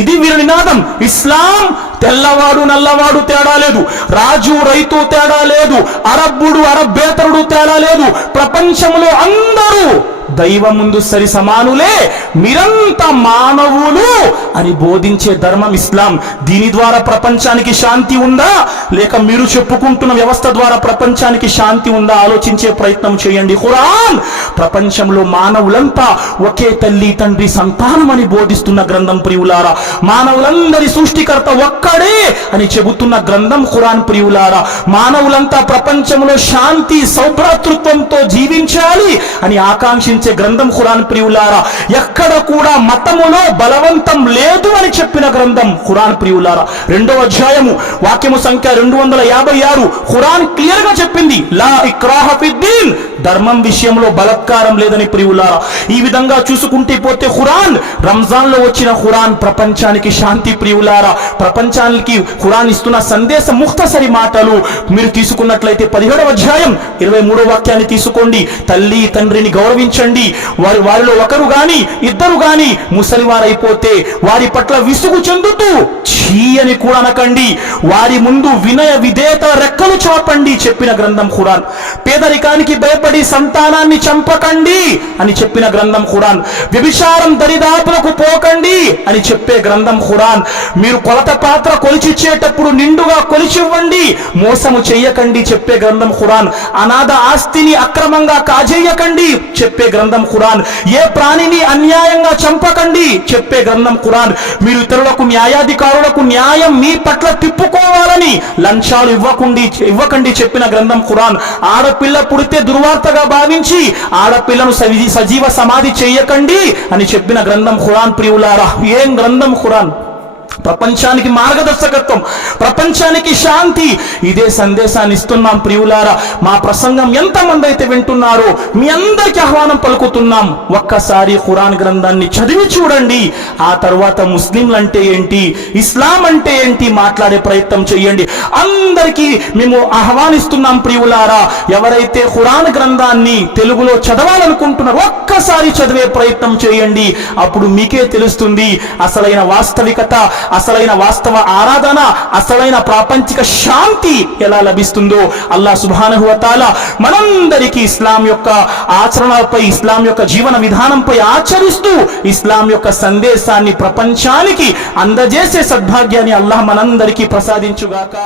ఇది వీరి నినాదం. ఇస్లాం తెల్లవాడు నల్లవాడు తేడా లేదు, రాజు రైతు తేడా లేదు, అరబ్బుడు అరబ్బేతరుడు తేడా లేదు. ప్రపంచంలో అందరూ దైవం ముందు సరి సమానులే, మీరంతా మానవులు అని బోధించే ధర్మం ఇస్లాం. దీని ద్వారా ప్రపంచానికి శాంతి ఉందా, లేక మీరు చెప్పుకుంటున్న వ్యవస్థ ద్వారా ప్రపంచానికి శాంతి ఉందా? ఆలోచించే ప్రయత్నం చేయండి. ఖురాన్ ప్రపంచంలో మానవులంతా ఒకే తల్లి తండ్రి సంతానం అని బోధిస్తున్న గ్రంథం ప్రియులారా. మానవులందరి సృష్టికర్త ఒక్కడే అని చెబుతున్న గ్రంథం ఖురాన్ ప్రియులారా. మానవులంతా ప్రపంచంలో శాంతి సౌభ్రాతృత్వంతో జీవించాలి అని ఆకాంక్షించే గ్రంథం ఖురాన్ ప్రియులారా. ఎక్కడ కూడా మతములో బలవంతం లేదు అని చెప్పిన గ్రంథం ఖురాన్ ప్రియులారా. 2వ అధ్యాయము వాక్యము సంఖ్య 256 ఖురాన్ క్లియర్ గా చెప్పింది, లా ఇక్రాహ ఫిద్దీన్, ధర్మం విషయంలో బలత్కారం లేదని ప్రియులారా. ఈ విధంగా చూసుకుంటే పోతే ఖురాన్, రంజాన్ లో వచ్చిన ఖురాన్ ప్రపంచానికి శాంతి ప్రియులారా. ప్రపంచానికి ఖురాన్ ఇస్తున్న సందేశం ముఖ్తసరి మాటలు మీరు తీసుకున్నట్లయితే 17వ అధ్యాయం 23వ వాక్యాన్ని తీసుకోండి. తల్లి తండ్రిని గౌరవించండి, వారిలో ఒకరు గాని ఇద్దరు గాని ముసలివారైపోతే వారి పట్ల విసుగు చెందుతూ ఛీ అని కూడా అనకండి, వారి ముందు వినయ విధేయత రెక్కలు చాపండి చెప్పిన గ్రంథం ఖురాన్. పేదరికానికి భయపడి సంతానాన్ని చంపకండి అని చెప్పిన గ్రంథం ఖురాన్. వ్యభిచారం దరిదాపులకు పోకండి అని చెప్పే గ్రంథం ఖురాన్. మీరు కొలత పాత్ర కొలిచిచ్చేటప్పుడు నిండుగా కొలిచివ్వండి, మోసము చెయ్యకండి చెప్పే గ్రంథం ఖురాన్. అనాథ ఆస్తిని అక్రమంగా కాజేయకండి చెప్పే గ్రంథం ఖురాన్. ఏ ప్రాణిని అన్యాయంగా చంపకండి చెప్పే గ్రంథం ఖురాన్. మీరు ఇతరులకు న్యాయాధికారులకు న్యాయం మీ పట్ల తిప్పుకోవాలని లంచాలు ఇవ్వకండి చెప్పిన గ్రంథం ఖురాన్. ఆడపిల్ల పుడితే దుర్వార్తగా భావించి ఆడపిల్లను సజీవ సమాధి చేయకండి అని చెప్పిన గ్రంథం ఖురాన్ ప్రియులారా. ఏం గ్రంథం ఖురాన్! ప్రపంచానికి మార్గదర్శకత్వం, ప్రపంచానికి శాంతి. ఇదే సందేశాన్ని ఇస్తున్నాం ప్రియులారా. మా ప్రసంగం ఎంతమంది అయితే వింటున్నారో మీ అందరికీ ఆహ్వానం పలుకుతున్నాం, ఒక్కసారి ఖురాన్ గ్రంథాన్ని చదివి చూడండి. ఆ తర్వాత ముస్లింలు అంటే ఏంటి, ఇస్లాం అంటే ఏంటి మాట్లాడే ప్రయత్నం చేయండి. అందరికీ మేము ఆహ్వానిస్తున్నాం ప్రియులారా. ఎవరైతే ఖురాన్ గ్రంథాన్ని తెలుగులో చదవాలనుకుంటున్నారో ఒక్కసారి చదివే ప్రయత్నం చేయండి. అప్పుడు మీకే తెలుస్తుంది అసలైన వాస్తవికత, అసలైన వాస్తవ ఆరాధన, అసలైన ప్రాపంచిక శాంతి ఎలా లభిస్తుందో. అల్లాహ్ సుబ్హానహు వ తఆలా మనందరికీ ఇస్లాం యొక్క ఆచరణపై, ఇస్లాం యొక్క జీవన విధానంపై ఆచరిస్తూ ఇస్లాం యొక్క సందేశాన్ని ప్రపంచానికి అందజేసే సద్భాగ్యాన్ని అల్లాహ్ మనందరికీ ప్రసాదించుగాక.